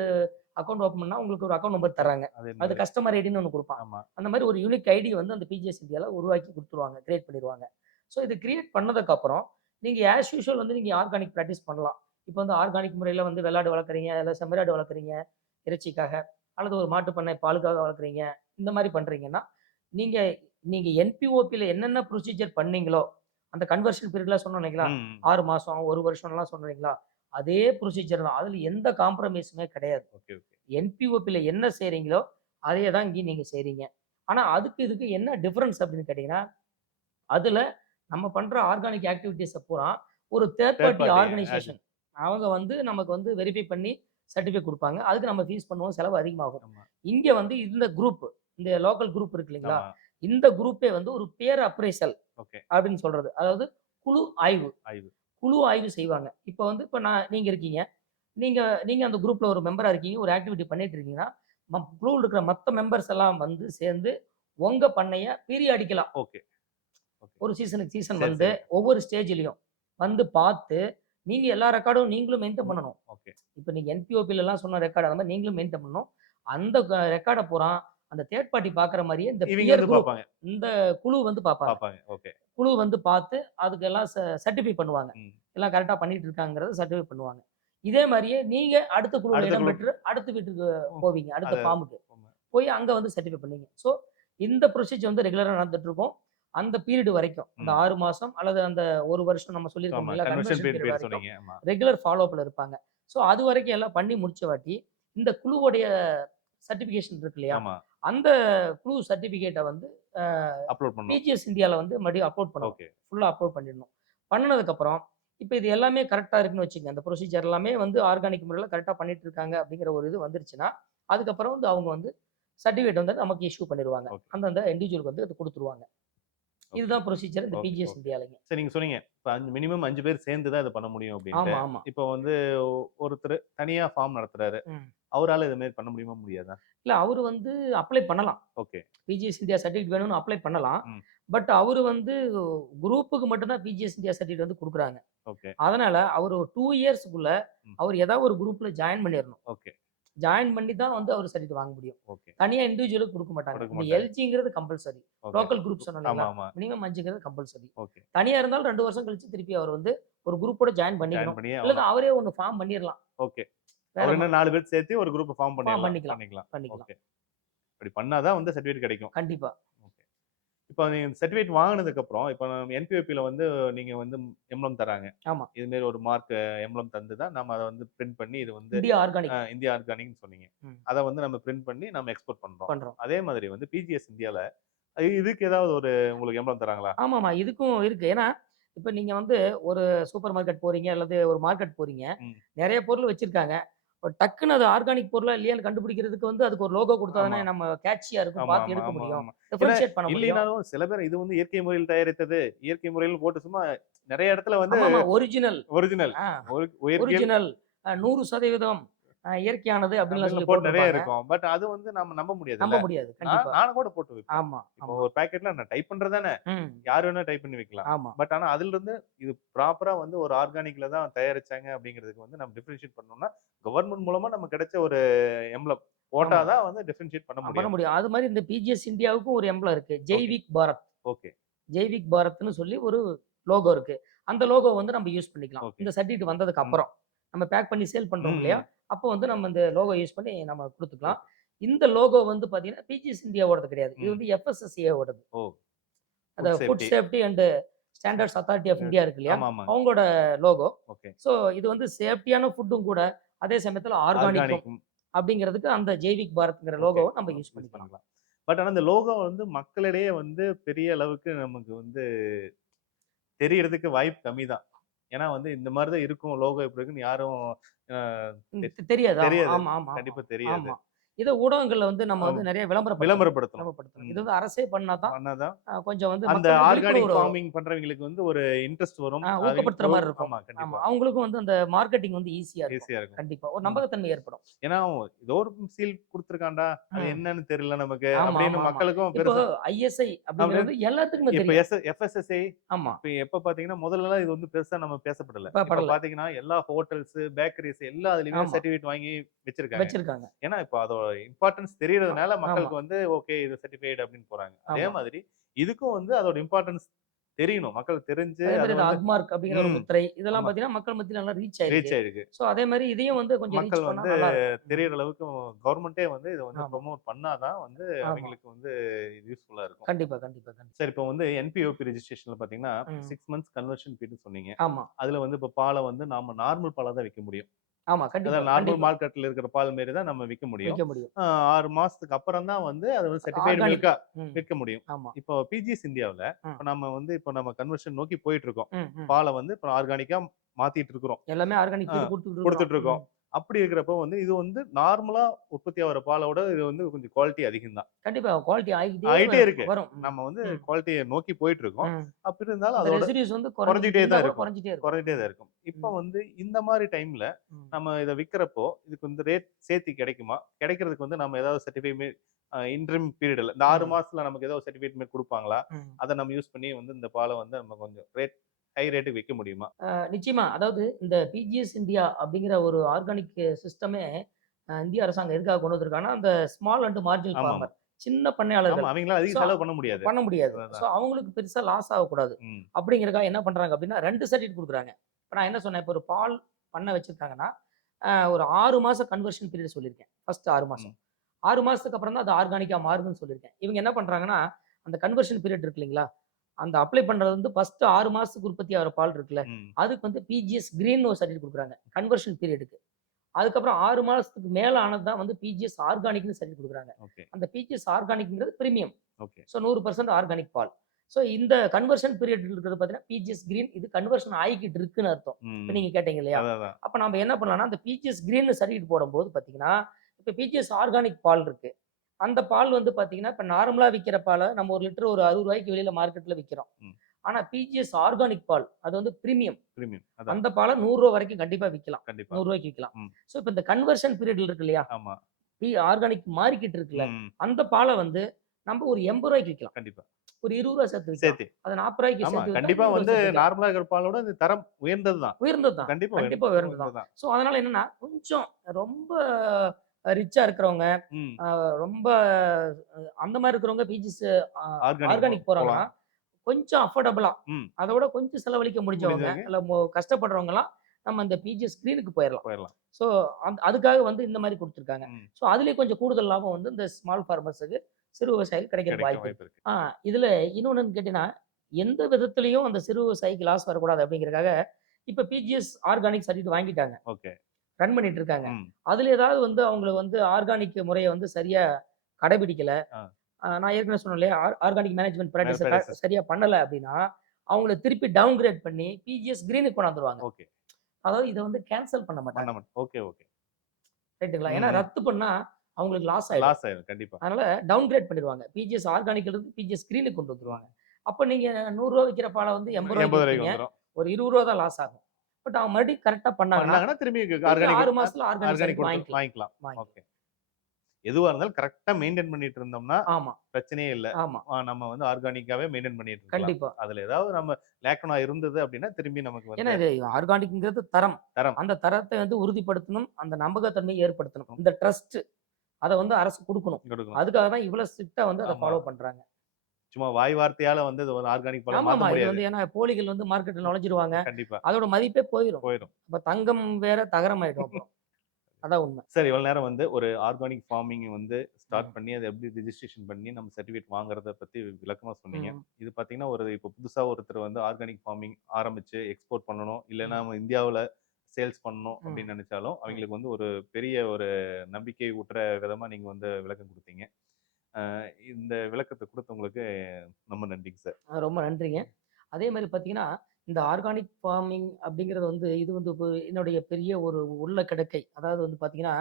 அக்கவுண்ட் ஓப்பன் பண்ணா உங்களுக்கு ஒரு அக்கவுண்ட் நம்பர் தர்றாங்க. அதே அது மாரி. கஸ்டமர் ஐடின்னு ஒண்ணு குடுப்பான். ஆமா. அந்த மாரி ஒரு யூனிக் ஐடி வந்து அந்த பிஜிஎஸ் இந்தியால உருவாக்கி குடுத்துருவாங்க. கிரியேட் பண்ணிருவாங்க. ஸோ இது கிரியேட் பண்ணதுக்கு அப்புறம், நீங்க ஆஸ் யூசுவல் வந்து நீங்க ஆர்கானிக் பிராக்டிஸ் பண்ணலாம். இப்போ வந்து ஆர்கானிக் முறையில வந்து வெள்ளாடு வளர்க்குறீங்க, இல்ல செம்மறியாடு வளர்க்குறீங்க இறைச்சிக்காக, அல்லது ஒரு மாட்டு பண்ணை பாலுக்காக வளர்க்குறீங்க. இந்த மாரி பண்றீங்கன்னா, நீங்க நீங்க என்பிஓபில என்னென்ன ப்ரொசீஜர் பண்ணீங்களோ, அந்த கன்வர்ஷன் பீரியட்லாம் சொன்னோம் இல்லைங்களா? ம். 6 மாசம், 1 வருஷம்லாம் சொன்னோம் இல்லைங்களா? அதே ப்ரொசீஜர் தான். அதுல எந்த காம்ப்ரமைஸுமே கிடையாது. Okay, okay. என்பிஓபில என்ன செய்றீங்களோ, அதே தான் இங்கேயும் நீங்க செய்றீங்க. ஆனா அதுக்கு இதுக்கு என்ன டிஃபரன்ஸ் அப்படின்னு கேட்டீங்கன்னா, அதுல நம்ம பண்ற ஆர்கானிக் ஆக்டிவிட்டீஸ பூரா ஒரு third third party party organisation அவங்க வந்து நமக்கு வந்து வெரிஃபை பண்ணி சர்டிஃபிகேட் குடுப்பாங்க. அதுக்கு நம்ம ஃபீஸ் பண்ணுவோம். செலவு அதிகமாகும். ஆமா, இங்க வந்து இந்த குரூப், இந்த லோக்கல் குரூப் இருக்கு இல்லைங்களா? ஆமா. இந்த குரூப்பே வந்து ஒரு பியர் அப்ரைசல் ஓகே. அப்படின்னு சொல்றது. அதாவது குழு ஆய்வு. ஆய்வு. குழு ஆய்வு செய்வாங்க. இப்ப வந்து இப்ப நீங்க இருக்கீங்க. நீங்க நீங்க அந்த குரூப்ல ஒரு மெம்பரா இருக்கீங்க, ஒரு ஆக்டிவிட்டி பண்ணிட்டு இருக்கீங்கன்னா, குழுவில் இருக்கிற மத்த மெம்பர்ஸ் எல்லாம் வந்து சேர்ந்து உங்க பண்ணைய பீரியாடிக்கலா ஓகே. ஓகே. ஒரு சீசனுக்கு சீசன் சரி, வந்து சரி. ஒவ்வொரு ஸ்டேஜ்லயும் வந்து பார்த்து, நீங்க எல்லா ரெக்கார்டும் நீங்களும் மெயின்டெயின் பண்ணணும். ஓகே. இப்ப நீங்க NPOPல எல்லாம் சொன்ன ரெக்கார்ட் அந்த மாதிரி நீங்களும் மெயின்டெயின் பண்ணணும். அந்த ரெக்கார்ட பூரா அந்த தேர்ட் பார்ட்டி பார்க்குற மாரியே இந்த இவங்க பியர் வந்து குரூப் பார்ப்பாங்க. இந்த குழு வந்து பார்ப்பாங்க. பார்ப்பாங்க. ஓகே. குழு வந்து பார்த்து அதுக்கெல்லாம் சர்டிஃபை பண்ணுவாங்க. ம். எல்லாம் கரெக்ட்டா பண்ணிட்டு இருக்காங்கிறத சர்டிஃபை பண்ணுவாங்க. இதே மாரியே நீங்க அடுத்த குழுவுல அடுத்த இடம் குழு பெற்று அடுத்த வீட்டுக்கு ம். போவீங்க. அடுத்த அத ஃபார்முக்கு. போய் அங்க வந்து சர்டிஃபை பண்ணுவீங்க. ஸோ இந்த ப்ரொசீஜர் வந்து ரெகுலரா நடந்துட்டு இருக்கும். அந்த பீரியட் வரைக்கும். அந்த ம். 6 மாசம் அல்லது அந்த 1 வருஷம் நம்ம சொல்லியிருக்கோம் ஆமா. இல்லையா? கன்வர்ஷன் கன்வர்ஷன் பீரியட் பீரியட் பேர் வரைக்கும் சொன்னீங்க. ஆமா. ரெகுலர் ஃபாலோ அப்ல இருப்பாங்க. ஸோ அது வரைக்கும் எல்லாம் பண்ணி முடிச்ச வாட்டி, இந்த குழுவுடைய சர்டிஃபிகேஷன் இருக்கு இல்லையா? ஆமா. அந்த குழு சர்டிஃபிகேட்ட வந்து அ அப்லோட் பண்ணணும். பிஜிஎஸ் இந்தியால வந்து மறுபடியும் அப்லோட் பண்ணணும். ஓகே. ஃபுல்லா அப்லோட் பண்ணிடணும். பண்ணுனதுக்கப்புறம், இப்ப இது எல்லாமே கரெக்ட்டா இருக்குன்னு வச்சுக்கங்க. அந்த ப்ரொசீஜர் எல்லாமே வந்து ஆர்கானிக் முறையில கரெக்ட்டா பண்ணிட்டு இருக்காங்க அப்படிங்கிற ஒரு இது வந்துருச்சுன்னா, அதுக்கப்புறம் வந்து அவங்க வந்து சர்டிஃபிகேட் வந்து நமக்கு இஷ்யூ பண்ணிருவாங்க. ஓகே. அந்தந்த இண்டிவிஜுவலுக்கு வந்து அது குடுத்துருவாங்க. ஓகே. இதுதான் ப்ரொசீஜர் இந்த ஓகே. BGS okay. இந்தியாலங்க. சரி, நீங்க சொன்னீங்க. இப்ப மினிமம் 5 பேர் சேர்ந்து தான் இத பண்ண முடியும் அப்டின்ட்டு. ஆமா, ஆமா. இப்போ வந்து ஒருத்தரு தனியா ஃபார்ம் நடத்துறாரு. ம். அவரால இது மாரி பண்ண முடியுமா? முடியாதா? இல்ல அவரு வந்து அப்ளை பண்ணலாம். ஓகே. பிஜிஎஸ் இந்தியா சர்டிஃபிகேட் வேணும்னு அப்ளை பண்ணலாம். ம். பட் அவரு வந்து குரூப்புக்கு மட்டும் தான் பிஜிஎஸ் இந்தியா சர்டிஃபிகேட் வந்து குடுக்குறாங்க. ஓகே. அதனால அவரு 2 இயர்ஸ்க்குள்ள ம். அவரு ஏதாவது ஒரு குரூப்ல ஜாயின் பண்ணிறணும். ஓகே. ஜாயின் பண்ணி தான் வந்து அவரு சர்டிஃபிகேட் வாங்க முடியும். ஓகே. தனியா இண்டிவிஜுவலுக்கு குடுக்க மாட்டாங்க. கொடுக்க இந்த மாட்டாங்க. எல்ஜிங்கிறது கம்பல்சரி. ஓகே. லோக்கல் குரூப் சொன்னேன் ஆமா, இல்லைங்களா? ஆமா. மினிமம் 5ங்கிறது கம்பல்சரி. ஓகே. தனியா இருந்தாலும் 2 வருஷம் கழிச்சு திருப்பி அவர் வந்து ஒரு குரூப்போட ஜாயின் ஜாயின் பண்ணிக்கணும். பண்ணியே இல்ல ஆகணும். அவரே ஒண்ணு ஃபார்ம் பண்ணிறலாம். ஓகே. வேற அவர் இன்னும் 4 பேர் சேர்த்து ஒரு குரூப் ஃபார்ம் ஃபார்ம் பண்ணிடலாம். பண்ணிக்கலாம். பண்ணிக்கலாம். ஓகே. அப்படி பண்ணா தான் வந்து சர்டிஃபிகேட் கிடைக்கும். கண்டிப்பா. ஓகே. இப்போ நீங்க சர்டிஃபிகேட் வாங்குனதுக்கு அப்புறம், இப்போ நம்ம என்பிஓபில வந்து நீங்க வந்து எம்ப்ளம் தராங்க. ஆமா. இது மாரி ஒரு மார்க் எம்ப்ளம் தந்து தான் நம்ம அத வந்து பிரிண்ட் பண்ணி இது வந்து இந்தியா ஆர்கானிக் இந்தியா ஆர்கானிக்னு சொன்னீங்க. ம். அத வந்து நம்ம பிரிண்ட் பண்ணி நம்ம எக்ஸ்போர்ட் பண்றோம். பண்றோம். அதே மாதிரி வந்து பிஜிஎஸ் இந்தியால இதுக்கு ஏதாவது ஒரு உங்களுக்கு எம்ப்ளம் தராங்களா? ஆமாமா. இதுக்கும் இருக்கு. ஏன்னா, இப்ப நீங்க வந்து ஒரு சூப்பர் மார்க்கெட் போறீங்க அல்லது ஒரு மார்க்கெட் போறீங்க. ம். நெறைய பொருள் வச்சிருக்காங்க. ஒரு டக்குன்னு அது ஆர்கானிக் பொருளா இல்லையான்னு கண்டுபிடிக்கிறதுக்கு வந்து அதுக்கு ஒரு லோகோ குடுத்தா ஆமா. தானே நம்ம கேட்சியா இருக்கும். ஆமா, பார்த்து ஆமா, எடுக்க ஆமா, முடியும். ஆமா. ஏன்னா டிஃபரன்ஷியேட் பண்ண முடியும். இல்லைனாலும் சில பேர் இது வந்து இயற்கை முறையில் தயாரித்தது, இயற்கை முறையில் போட்டு சும்மா நெறைய இடத்துல வந்து ஆமாமா. ஒரிஜினல். ஒரிஜினல் ஆ. இயற்கையில் ஒரிஜினல் 100% இயற்கையானது அப்படின்லாம் அப்படின்னு சொல்லி போட்டு நெறைய போட்டிருப்பாங்க. இருக்கும். பட் அது வந்து நம்ம நம்ப முடியாதுல்ல. நம்ப முடியாது. கண்டிப்பா. நானும் கூட போட்டு வைப்பேன். ஆமா, இப்போ ஆமா. ஒரு பாக்கெட்ல நான் டைப் பண்றது தானே. ம். யார் வேணா டைப் பண்ணி வைக்கலாம். ஆமா. பட் ஆனா அதிலிருந்து இது ப்ராப்பரா வந்து ஒரு ஆர்கானிக்ல தான் தயாரிச்சாங்க அப்படிங்கிறதுக்கு வந்து நம்ம டிஃபரன்ஷியேட் பண்ணணும்னா, கவர்ன்மெண்ட் மூலமா நமக்கு கிடைச்ச ஒரு எம்ப்ளம் போட்டா ஆமா. தான் வந்து டிஃபரன்ஷியேட் பண்ண பண்ண முடியும். முடியும். அது மாரி இந்த பிஜிஎஸ் இந்தியாவுக்கும் ஒரு எம்பளம் இருக்கு. ஓகே. ஜெய்விக் பாரத். ஓகே. ஜெய்விக் பாரத்ன்னு சொல்லி ஒரு லோகோ இருக்கு. அந்த லோகோ வந்து நம்ம யூஸ் பண்ணிக்கலாம். ஓகே. இந்த சர்டிஃபிகேட் வந்ததுக்கு ம். அப்புறம். நம்ம பேக் பண்ணி சேல் பண்றோம் ம். இல்லையா? ம். அப்போ வந்து நம்ம இந்த லோகோ யூஸ் பண்ணி நம்ம குடுத்துக்கலாம். ஓகே. இந்த லோகோ வந்து பார்த்தீங்கன்னா, பிஜிஎஸ் இந்தியாவோடது கிடையாது. இது ம். வந்து FSSAI ஓடது. ஓ! அந்த food food safety. Safety and standards authority of India இருக்கு இல்லையா? ஆமா, ஆமாங்க. அவங்களோட லோகோ. ஓகே. ஸோ இது வந்து சேஃப்டியான ஃபுட்டும் கூட, அதே சமயத்தில ஆர்கானிக்கும் ஆர்கானிக் அப்படிங்கிறதுக்கு அந்த ஜெய்விக் பாரத்ங்கிற ஓகே. லோகோவ நம்ம யூஸ் யூஸ் பண்ணிக்கலாம். பண்ணிக்கலாம். பட் ஆனா இந்த லோகோ வந்து மக்களிடையே வந்து பெரிய அளவுக்கு நமக்கு வந்து தெரியறதுக்கு வாய்ப்பு கம்மி தான். ஏன்னா வந்து இந்த மாரி தான் இருக்கும். லோகோ இப்படி இருக்குன்னு யாரும் அ தெரியாது. ஆமா, தெரியாது. ஆமா, ஆமா, கண்டிப்பா ஆமா. தெரியாது. ஆமா. இத ஊடகங்கள்ல வந்து நம்ம வந்து ஆமா. நெறைய விளம்பரப்படுத்தணும். விளம்பரப்படுத்தணும். விளம்பரப்படுத்தணும். ம். இது வந்து அரசே பண்ணா தான் பண்ணாதான் கொஞ்சம் வந்து அந்த மக்களுக்கு ஆர்கானிக் விழிப்புணர்வு ஃபார்மிங் பண்றவங்களுக்கு வந்து ஒரு இன்ட்ரெஸ்ட் வரும். ஊக்கப்படுத்துற மாரி இருக்கும். ஆமா, ஆமா. கண்டிப்பா. அவங்களுக்கும் வந்து அந்த மார்க்கெட்டிங் வந்து ஈஸியா இருக்கும். ஈஸியா இருக்கும். கண்டிப்பா. ஒரு ம். நம்பகத்தன்மை ஏற்படும். ஏன்னா ஏதோ ஒரு சீல் குடுத்துருக்கான்டா. அது ம். என்னன்னு தெரியல நமக்கு ஆமா, அப்படின்னு ஆமா, ஆமா. மக்களுக்கும் இப்போ பெருசா ISI அப்படிங்கிறது எல்லாத்துக்குமே இப்ப தெரியும். FSSAI ஆமா. இப்ப எப்ப பாத்தீங்கன்னா, முதல்லலாம் இது வந்து பெருசா நம்ம பேசப்படல. இப்ப படல. பாத்தீங்கன்னா, எல்லா ஹோட்டல்ஸ், பேக்கரிஸ் எல்லா இதுலயுமே ஆமா. சர்டிபிகேட் வாங்கி வச்சிருக்காங்க. வச்சிருக்காங்க. ஏன்னா, இப்ப அதோட இம்பார்ட்டன்ஸ் தெரியறதுனால ஆமா. மக்களுக்கு வந்து ஓகே இது சர்டிஃபைட் அப்படின்னு போறாங்க. அதே ஆமா. மாதிரி இதுக்கும் வந்து அதோட இம்பார்ட்டன்ஸ் தெரியணும். மக்களுக்கு தெரிஞ்சு அதே அத மாரி இந்த வந்து அக்மார்க் அப்படிங்கிற ஒரு ம். முத்திரை இதெல்லாம் ஆமா. பார்த்தீங்கன்னா, மக்கள் மத்தியில நல்லா ரீச் ரீச் ஆயிருக்கு. ஆயிருக்கு. ஸோ அதே மாரி இதையும் வந்து கொஞ்சம் மக்கள் ரீச் பண்ணா வந்து நல்லா இருக்கும். தெரியற அளவுக்கு கவர்மெண்ட்டே வந்து இத வந்து ஆமா. ப்ரமோட் பண்ணா தான் வந்து ஆமா. அவங்களுக்கு வந்து இது யூஸ்ஃபுல்லா இருக்கும். கண்டிப்பா, கண்டிப்பா, கண்டிப்பா. சரி இப்போ வந்து என்பிஓபி ரெஜிஸ்ட்ரேஷன்ல பாத்தீங்கன்னா, ம். 6 மந்த்ஸ் கன்வர்ஷன் பீரியட்னு சொன்னீங்க. ஆமா. அதுல வந்து இப்ப பால வந்து நாம நார்மல் பாலா தான் விக்க முடியும். ஆமா. கண்டிப்பா, அதான் நார்மல் கண்டிப்பா. மார்க்கெட்ல இருக்கிற பால் மாரி தான் நம்ம விக்க முடியும். விக்க முடியும். 6 மாசத்துக்கு அப்புறம் தான் வந்து அது வந்து சர்டிஃபைடு ஆர்கானிக். மில்க்கா ம். விற்க முடியும். ஆமா. இப்போ பிஜிஎஸ் இந்தியாவுல ம். இப்ப நம்ம வந்து இப்ப நம்ம கன்வர்ஷன் நோக்கி போயிட்டு இருக்கோம். ம், ம். பால வந்து இப்ப ஆர்கானிக்கா மாத்திட்டு இருக்கிறோம். எல்லாமே ஆர்கானிக் ஆ ஃபீட் குடுத்துட்டு குடுத்துட்டு இருக்கிறோம். இருக்கோம். அப்படி இருக்கிறப்போ வந்து இது வந்து நார்மலா உற்பத்தி ஆகிற பாலோட இது வந்து கொஞ்சம் குவாலிட்டி அதிகம் தான். கண்டிப்பா குவாலிட்டி ஆகிட்டே ஆயிட்டே இருக்கு. வரும். நம்ம வந்து ம். குவாலிட்டிய நோக்கி போயிட்டு இருக்கோம். ம். அப்படி இருந்தாலும் அந்த அதோட ரெசிடியூஸ் வந்து குறைஞ்சிட்டே இருந்தா தான் கூட இருக்கும். குறைஞ்சிட்டே இருக்கும். குறைஞ்சிட்டே தான் இருக்கும். இப்ப ம். வந்து இந்த மாரி டைம்ல ம். நம்ம இத விக்கிறப்போ, இதுக்கு வந்து ரேட் சேர்த்து கிடைக்குமா? கிடைக்கிறதுக்கு வந்து நம்ம ஏதாவது சர்டிஃபை மே இன்டரிம் பீரியட்ல இந்த 6 ம். மாசத்துல நமக்கு ஏதாவது சர்டிஃபிகேட் மாரி குடுப்பாங்களா? ம். அத நம்ம யூஸ் பண்ணி வந்து இந்த பால வந்து நம்ம கொஞ்சம் ஹை ரேட்டுக்கு விக்க முடியுமா? நிச்சயமா. அதாவது இந்த பிஜிஎஸ் இந்தியா அப்படிங்கிற ஒரு ஆர்கானிக் சிஸ்டமே இந்திய அரசாங்கம் எதுக்காக கொண்டு வந்திருக்காங்கன்னா, அந்த ஸ்மால் அண்ட் மார்ஜினல் ஆமாமா. ஃபார்மர் சின்ன ஆமா. பண்ணையாளர்கள். அவங்களால அதிக ஸோ செலவு பண்ண முடியாது. பண்ண முடியாது. ஸோ அதான். அவங்களுக்கு பெருசா லாஸ் ஆகக்கூடாது. ம். அப்படிங்கிறதுக்காக என்ன பண்றாங்க அப்படின்னா 2 சர்டிஃபிகேட் குடுக்குறாங்க. இப்ப நான் என்ன சொன்னேன், இப்ப ஒரு பால் பண்ணை வச்சிருக்காங்கன்னா, ஒரு 6 மாசம் கன்வர்ஷன் பீரியட் சொல்லியிருக்கேன். ஃபர்ஸ்ட் 6 மாசம். ம். 6 மாசத்துக்கு அப்புறம் தான் அது ஆர்கானிக்கா மாறுதுன்னு சொல்லியிருக்கேன். இவங்க என்ன பண்றாங்கன்னா, அந்த கன்வர்ஷன் பீரியட் இருக்கு இல்லைங்களா? அந்த அப்ளை பண்றது வந்து ஃபர்ஸ்ட் 6 மாசத்துக்கு உற்பத்தி ஆகுற பால் இருக்குல்ல, ம். அதுக்கு வந்து பிஜிஎஸ் கிரீன்னு ஒரு சர்டிஃபிகேட் குடுக்குறாங்க. கன்வர்ஷன் பீரியடுக்கு. அதுக்கப்புறம் 6 மாசத்துக்கு மேல ஆனது தான் வந்து பிஜிஎஸ் ஆர்கானிக்ன்னு சர்டிஃபிகேட் குடுக்குறாங்க. ஓகே. அந்த பிஜிஎஸ் ஆர்கானிக்ங்கிறது பிரீமியம். ஓகே. ஸோ 100% ஆர்கானிக் பால். ஸோ இந்த கன்வர்ஷன் பீரியட் இருக்கிறது பார்த்தீங்கன்னா, பிஜிஎஸ் கிரீன் இது கன்வர்ஷன் ஆயிக்கிட்டு இருக்குன்னு அர்த்தம். இப்ப ம். நீங்க கேட்டீங்க இல்லையா? அதான், அதான். அப்ப நாம என்ன பண்ணலாம்னா, அந்த பிஜிஎஸ் கிரீன்னு சர்டிஃபிகேட் போடும்போது பார்த்தீங்கன்னா, இப்ப பிஜிஎஸ் ஆர்கானிக் பால் இருக்கு. அந்த பால் வந்து பார்த்தீங்கன்னா, இப்ப நார்மலா விக்கிற பால நம்ம 1 லிட்டர் ஒரு ரூ. 60 வெளியில மார்க்கெட்ல விக்கிறோம். ம். ஆனா பிஜிஎஸ் ஆர்கானிக் பால் அது வந்து பிரீமியம். பிரீமியம். அதான். அந்த பால ரூ. 100 வரைக்கும் கண்டிப்பா விக்கலாம். கண்டிப்பா. ரூ. 100 விக்கலாம். ம். ஸோ இப்ப இந்த கன்வர்ஷன் பீரியட்ல இருக்கு இல்லையா? ஆமா. ஆர்கானிக் மாறிக்கிட்டு இருக்குல்ல, ம். அந்த பால வந்து நம்ம ஒரு ரூ. 80 விக்கலாம். கண்டிப்பா. ஒரு ரூ. 20 சேர்த்து விக்கலாம். சேர்த்து. அது ரூ. 40 ஆமா. சேர்த்து வித்தா கண்டிப்பா ரூ. 20 வந்து சேர்த்து விக்கலாம். நார்மலா இருக்கிற பாலோட இது தரம் உயர்ந்தது தான். உயர்ந்தது தான். கண்டிப்பா கண்டிப்பா உயர்ந்தது தான். உயர்ந்தது தான். ஸோ அதனால என்னன்னா, கொஞ்சம் ரொம்ப ரிச்சா இருக்கிறவங்க, ம். ரொம்ப அந்த மாரி இருக்கிறவங்க பிஜிஸ் ஆர்கானிக் ஆர்கானிக் போறாங்கன்னா, போலாம். கொஞ்சம் அஃபோர்டபுளா, ம். அதோட கொஞ்சம் செலவழிக்க முடிஞ்சவங்க, முடிஞ்சவங்க இல்ல கஷ்டப்படுறவங்கலாம் நம்ம அந்த பிஜிஎஸ் ஸ்கிரீனுக்கு போயிரலாம். போயிரலாம். ஸோ அதுக்காக வந்து இந்த மாரி குடுத்துருக்காங்க. ம். ஸோ அதிலேயே கொஞ்சம் கூடுதல் லாபம் வந்து இந்த ஸ்மால் ஃபார்மர்ஸுக்கு, சிறு விவசாயிகளுக்கு கிடைக்கிறதுக்கு கிடைக்க வாய்ப்பு வாய்ப்பு இருக்கு. இருக்கு. இதுல இன்னொன்னு கேட்டீங்கன்னா, எந்த விதத்திலயும் அந்த சிறு விவசாயிக்கு லாஸ் வரக்கூடாது அப்படிங்கிறதுக்காக, இப்ப பிஜிஎஸ் ஆர்கானிக் சர்டிஃபிகேட் வாங்கிட்டாங்க. ஓகே. ரன் பண்ணிட்டு இருக்காங்க. ம். அதுல ஏதாவது வந்து அவங்கள வந்து ஆர்கானிக் முறைய வந்து சரியா கடைபிடிக்கல. ஆ. நான் ஏற்கனவே சொன்னேன் இல்லையா? Organic management practice practice. சரியா பண்ணல அப்படின்னா, அவங்கள திருப்பி டவுன் கிரேட் பண்ணி பிஜிஎஸ் கிரீனுக்கு கொண்டாந்துருவாங்க. ஓகே. அதாவது இத வந்து கேன்சல் பண்ண பண்ண மாட்டாங்க. மாட்டோம். Okay, okay. ரைட்டுங்களா? ஏன்னா ம். ரத்து பண்ணா அவங்களுக்கு லாஸ் ஆயிடும். லாஸ் ஆயிரும். கண்டிப்பா. அதனால டவுன் கிரேட் பண்ணிருவாங்க. பிஜிஎஸ் ஆர்கானிக்ல இருந்து பிஜிஎஸ் கிரீனுக்கு கொண்டு வந்துருவாங்க. அப்ப நீங்க ரூ. 100 விக்கிற பால வந்து ரூ. 80 ரூ. 80 விப்பீங்க. வந்துரும். ஒரு ரூ. 20 தான் லாஸ் ஆகும். பட் அவங்க மறுபடியும் கரெக்ட்டா பண்ணாங்கன்னா, பண்ணாங்கன்னா திரும்பி திருப்பி 6 மாசத்துல ஆர்கானிக் ஆர்கானிக் சர்டிஃபிகேட் கொடுத்து வாங்கிக்கலாம். வாங்கிக்கலாம். ஓகே. எதுவா இருந்தாலும் கரெக்ட்டா மெயின்டெயின் பண்ணிட்டு இருந்தோம்னா, ஆமா, பிரச்சனையே இல்ல. ஆமா. நம்ம வந்து ஆர்கானிக்காவே மெயின்டெயின் பண்ணிட்டு இருக்கலாம். கண்டிப்பா. அதுல ஏதாவது நம்ம லேக்கனா இருந்தது அப்டின்னா, திரும்பி நமக்கு ஏன்னா வந்து இது ஆர்கானிக்ங்கிறது தரம். தரம் அந்த தரத்தை வந்து உறுதிப்படுத்தணும். அந்த நம்பகத்தன்மையை ஏற்படுத்தணும். இந்த ட்ரஸ்ட் அத வந்து அரசு குடுக்கணும். கொடுக்கணும். அதுக்காக தான் இவ்வளோ ஸ்ட்ரிக்ட்டா வந்து அத ஆமா. ஃபாலோ பண்றாங்க. சும்மா வாய் வார்த்தையால வந்து இது ஒரு ஆர்கானிக் பழம் மாத்த ஆமாமா. இது முடியாது. வந்து ஏன்னா போலிகள் வந்து மார்க்கெட்ல நுழைஞ்சிருவாங்க. கண்டிப்பா. அதோட மதிப்பே போயிரும். போயிரும். அப்ப தங்கம் வேற தகரம் ஆயிடும் அப்புறம். அதான் உண்மை. சார் இவ்வளவு நேரம் வந்து ஒரு ஆர்கானிக் ஃபார்மிங் வந்து ஸ்டார்ட் ம். பண்ணி, அத எப்படி ரிஜிஸ்ட்ரேஷன் பண்ணி நம்ம சர்டிஃபிகேட் வாங்குறத பத்தி விளக்கமா சொன்னீங்க. ம். இது பார்த்தீங்கன்னா, இப்போ புதுசா ஒருத்தர் வந்து ஆர்கானிக் ஃபார்மிங் ஆரம்பிச்சு எக்ஸ்போர்ட் பண்ணணும், இல்லன்னா ம். நம்ம இந்தியாவுல சேல்ஸ் பண்ணணும் ம். அப்படின்னு நெனைச்சாலும், ம். அவங்களுக்கு வந்து ஒரு பெரிய ஒரு நம்பிக்கை ஊட்டுற விதமா நீங்க வந்து விளக்கம் குடுத்தீங்க. அ இந்த விளக்கத்த குடுத்தவங்களுக்கு ரொம்ப நன்றிங்க சார். ரொம்ப நன்றிங்க. அதே மாரி பார்த்தீங்கன்னா, இந்த ஆர்கானிக் ஃபார்மிங் அப்படிங்கிறது வந்து இது வந்து என்னுடைய பெரிய ஒரு உள்ள கிடக்கை. அதாவது வந்து பார்த்தீங்கன்னா,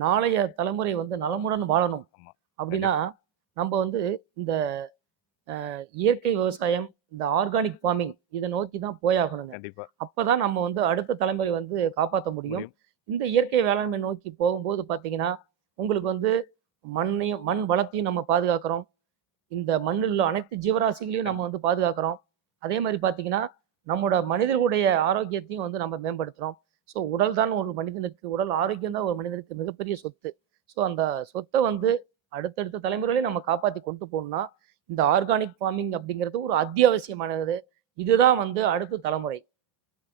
நாளைய தலைமுறை வந்து நலமுடன் வாழணும் ஆமா. அப்படின்னா, கண்டிப்பா, நம்ப வந்து இந்த இயற்கை விவசாயம், இந்த ஆர்கானிக் ஃபார்மிங் இத நோக்கி தான் போயாகணுங்க. கண்டிப்பா. அப்பதான் நம்ம வந்து அடுத்த தலைமுறை வந்து காப்பாத்த முடியும். முடியும். இந்த இயற்கை வேளாண்மை நோக்கி போகும்போது பார்த்தீங்கன்னா, உங்களுக்கு வந்து மண் வளத்தையும் நம்ம பாதுகாக்கிறோம். இந்த மண்ணில் உள்ள அனைத்து ஜீவராசிகளையும் நம்ம வந்து பாதுகாக்கிறோம். அதே மாரி பார்த்தீங்கன்னா, நம்மோட மனிதர்களுடைய ஆரோக்கியத்தையும் வந்து நம்ம மேம்படுத்துறோம். ஸோ உடல் தான் ஒரு மனிதனுக்கு உடல் ஆரோக்கியம் தான் ஒரு மனிதனுக்கு மிகப்பெரிய சொத்து. ஸோ அந்த சொத்த வந்து அடுத்தடுத்த தலைமுறையிலயும் நம்ம காப்பாத்தி கொண்டு போணும்னா, இந்த ஆர்கானிக் ஃபார்மிங் அப்படிங்கிறது ஒரு அத்தியாவசியமானது. இதுதான் வந்து அடுத்த தலைமுறை.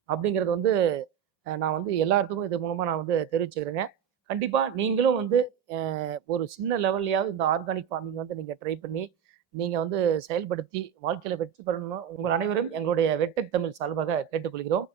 அப்படிங்கிறது வந்து நான் வந்து எல்லாத்துக்கும் இது மூலமா நான் வந்து தெரிவிச்சுக்கிறேங்க. கண்டிப்பா நீங்களும் வந்து ஒரு சின்ன லெவல்லயாவது இந்த ஆர்கானிக் ஃபார்மிங் வந்து நீங்க ட்ரை பண்ணி, நீங்க வந்து செயல்படுத்தி வாழ்க்கையில வெற்றி பெறணும்னு உங்கள் அனைவரும் எங்களுடைய வெட்டெக் தமிழ் சார்பாக கேட்டுக்கொள்கிறோம்.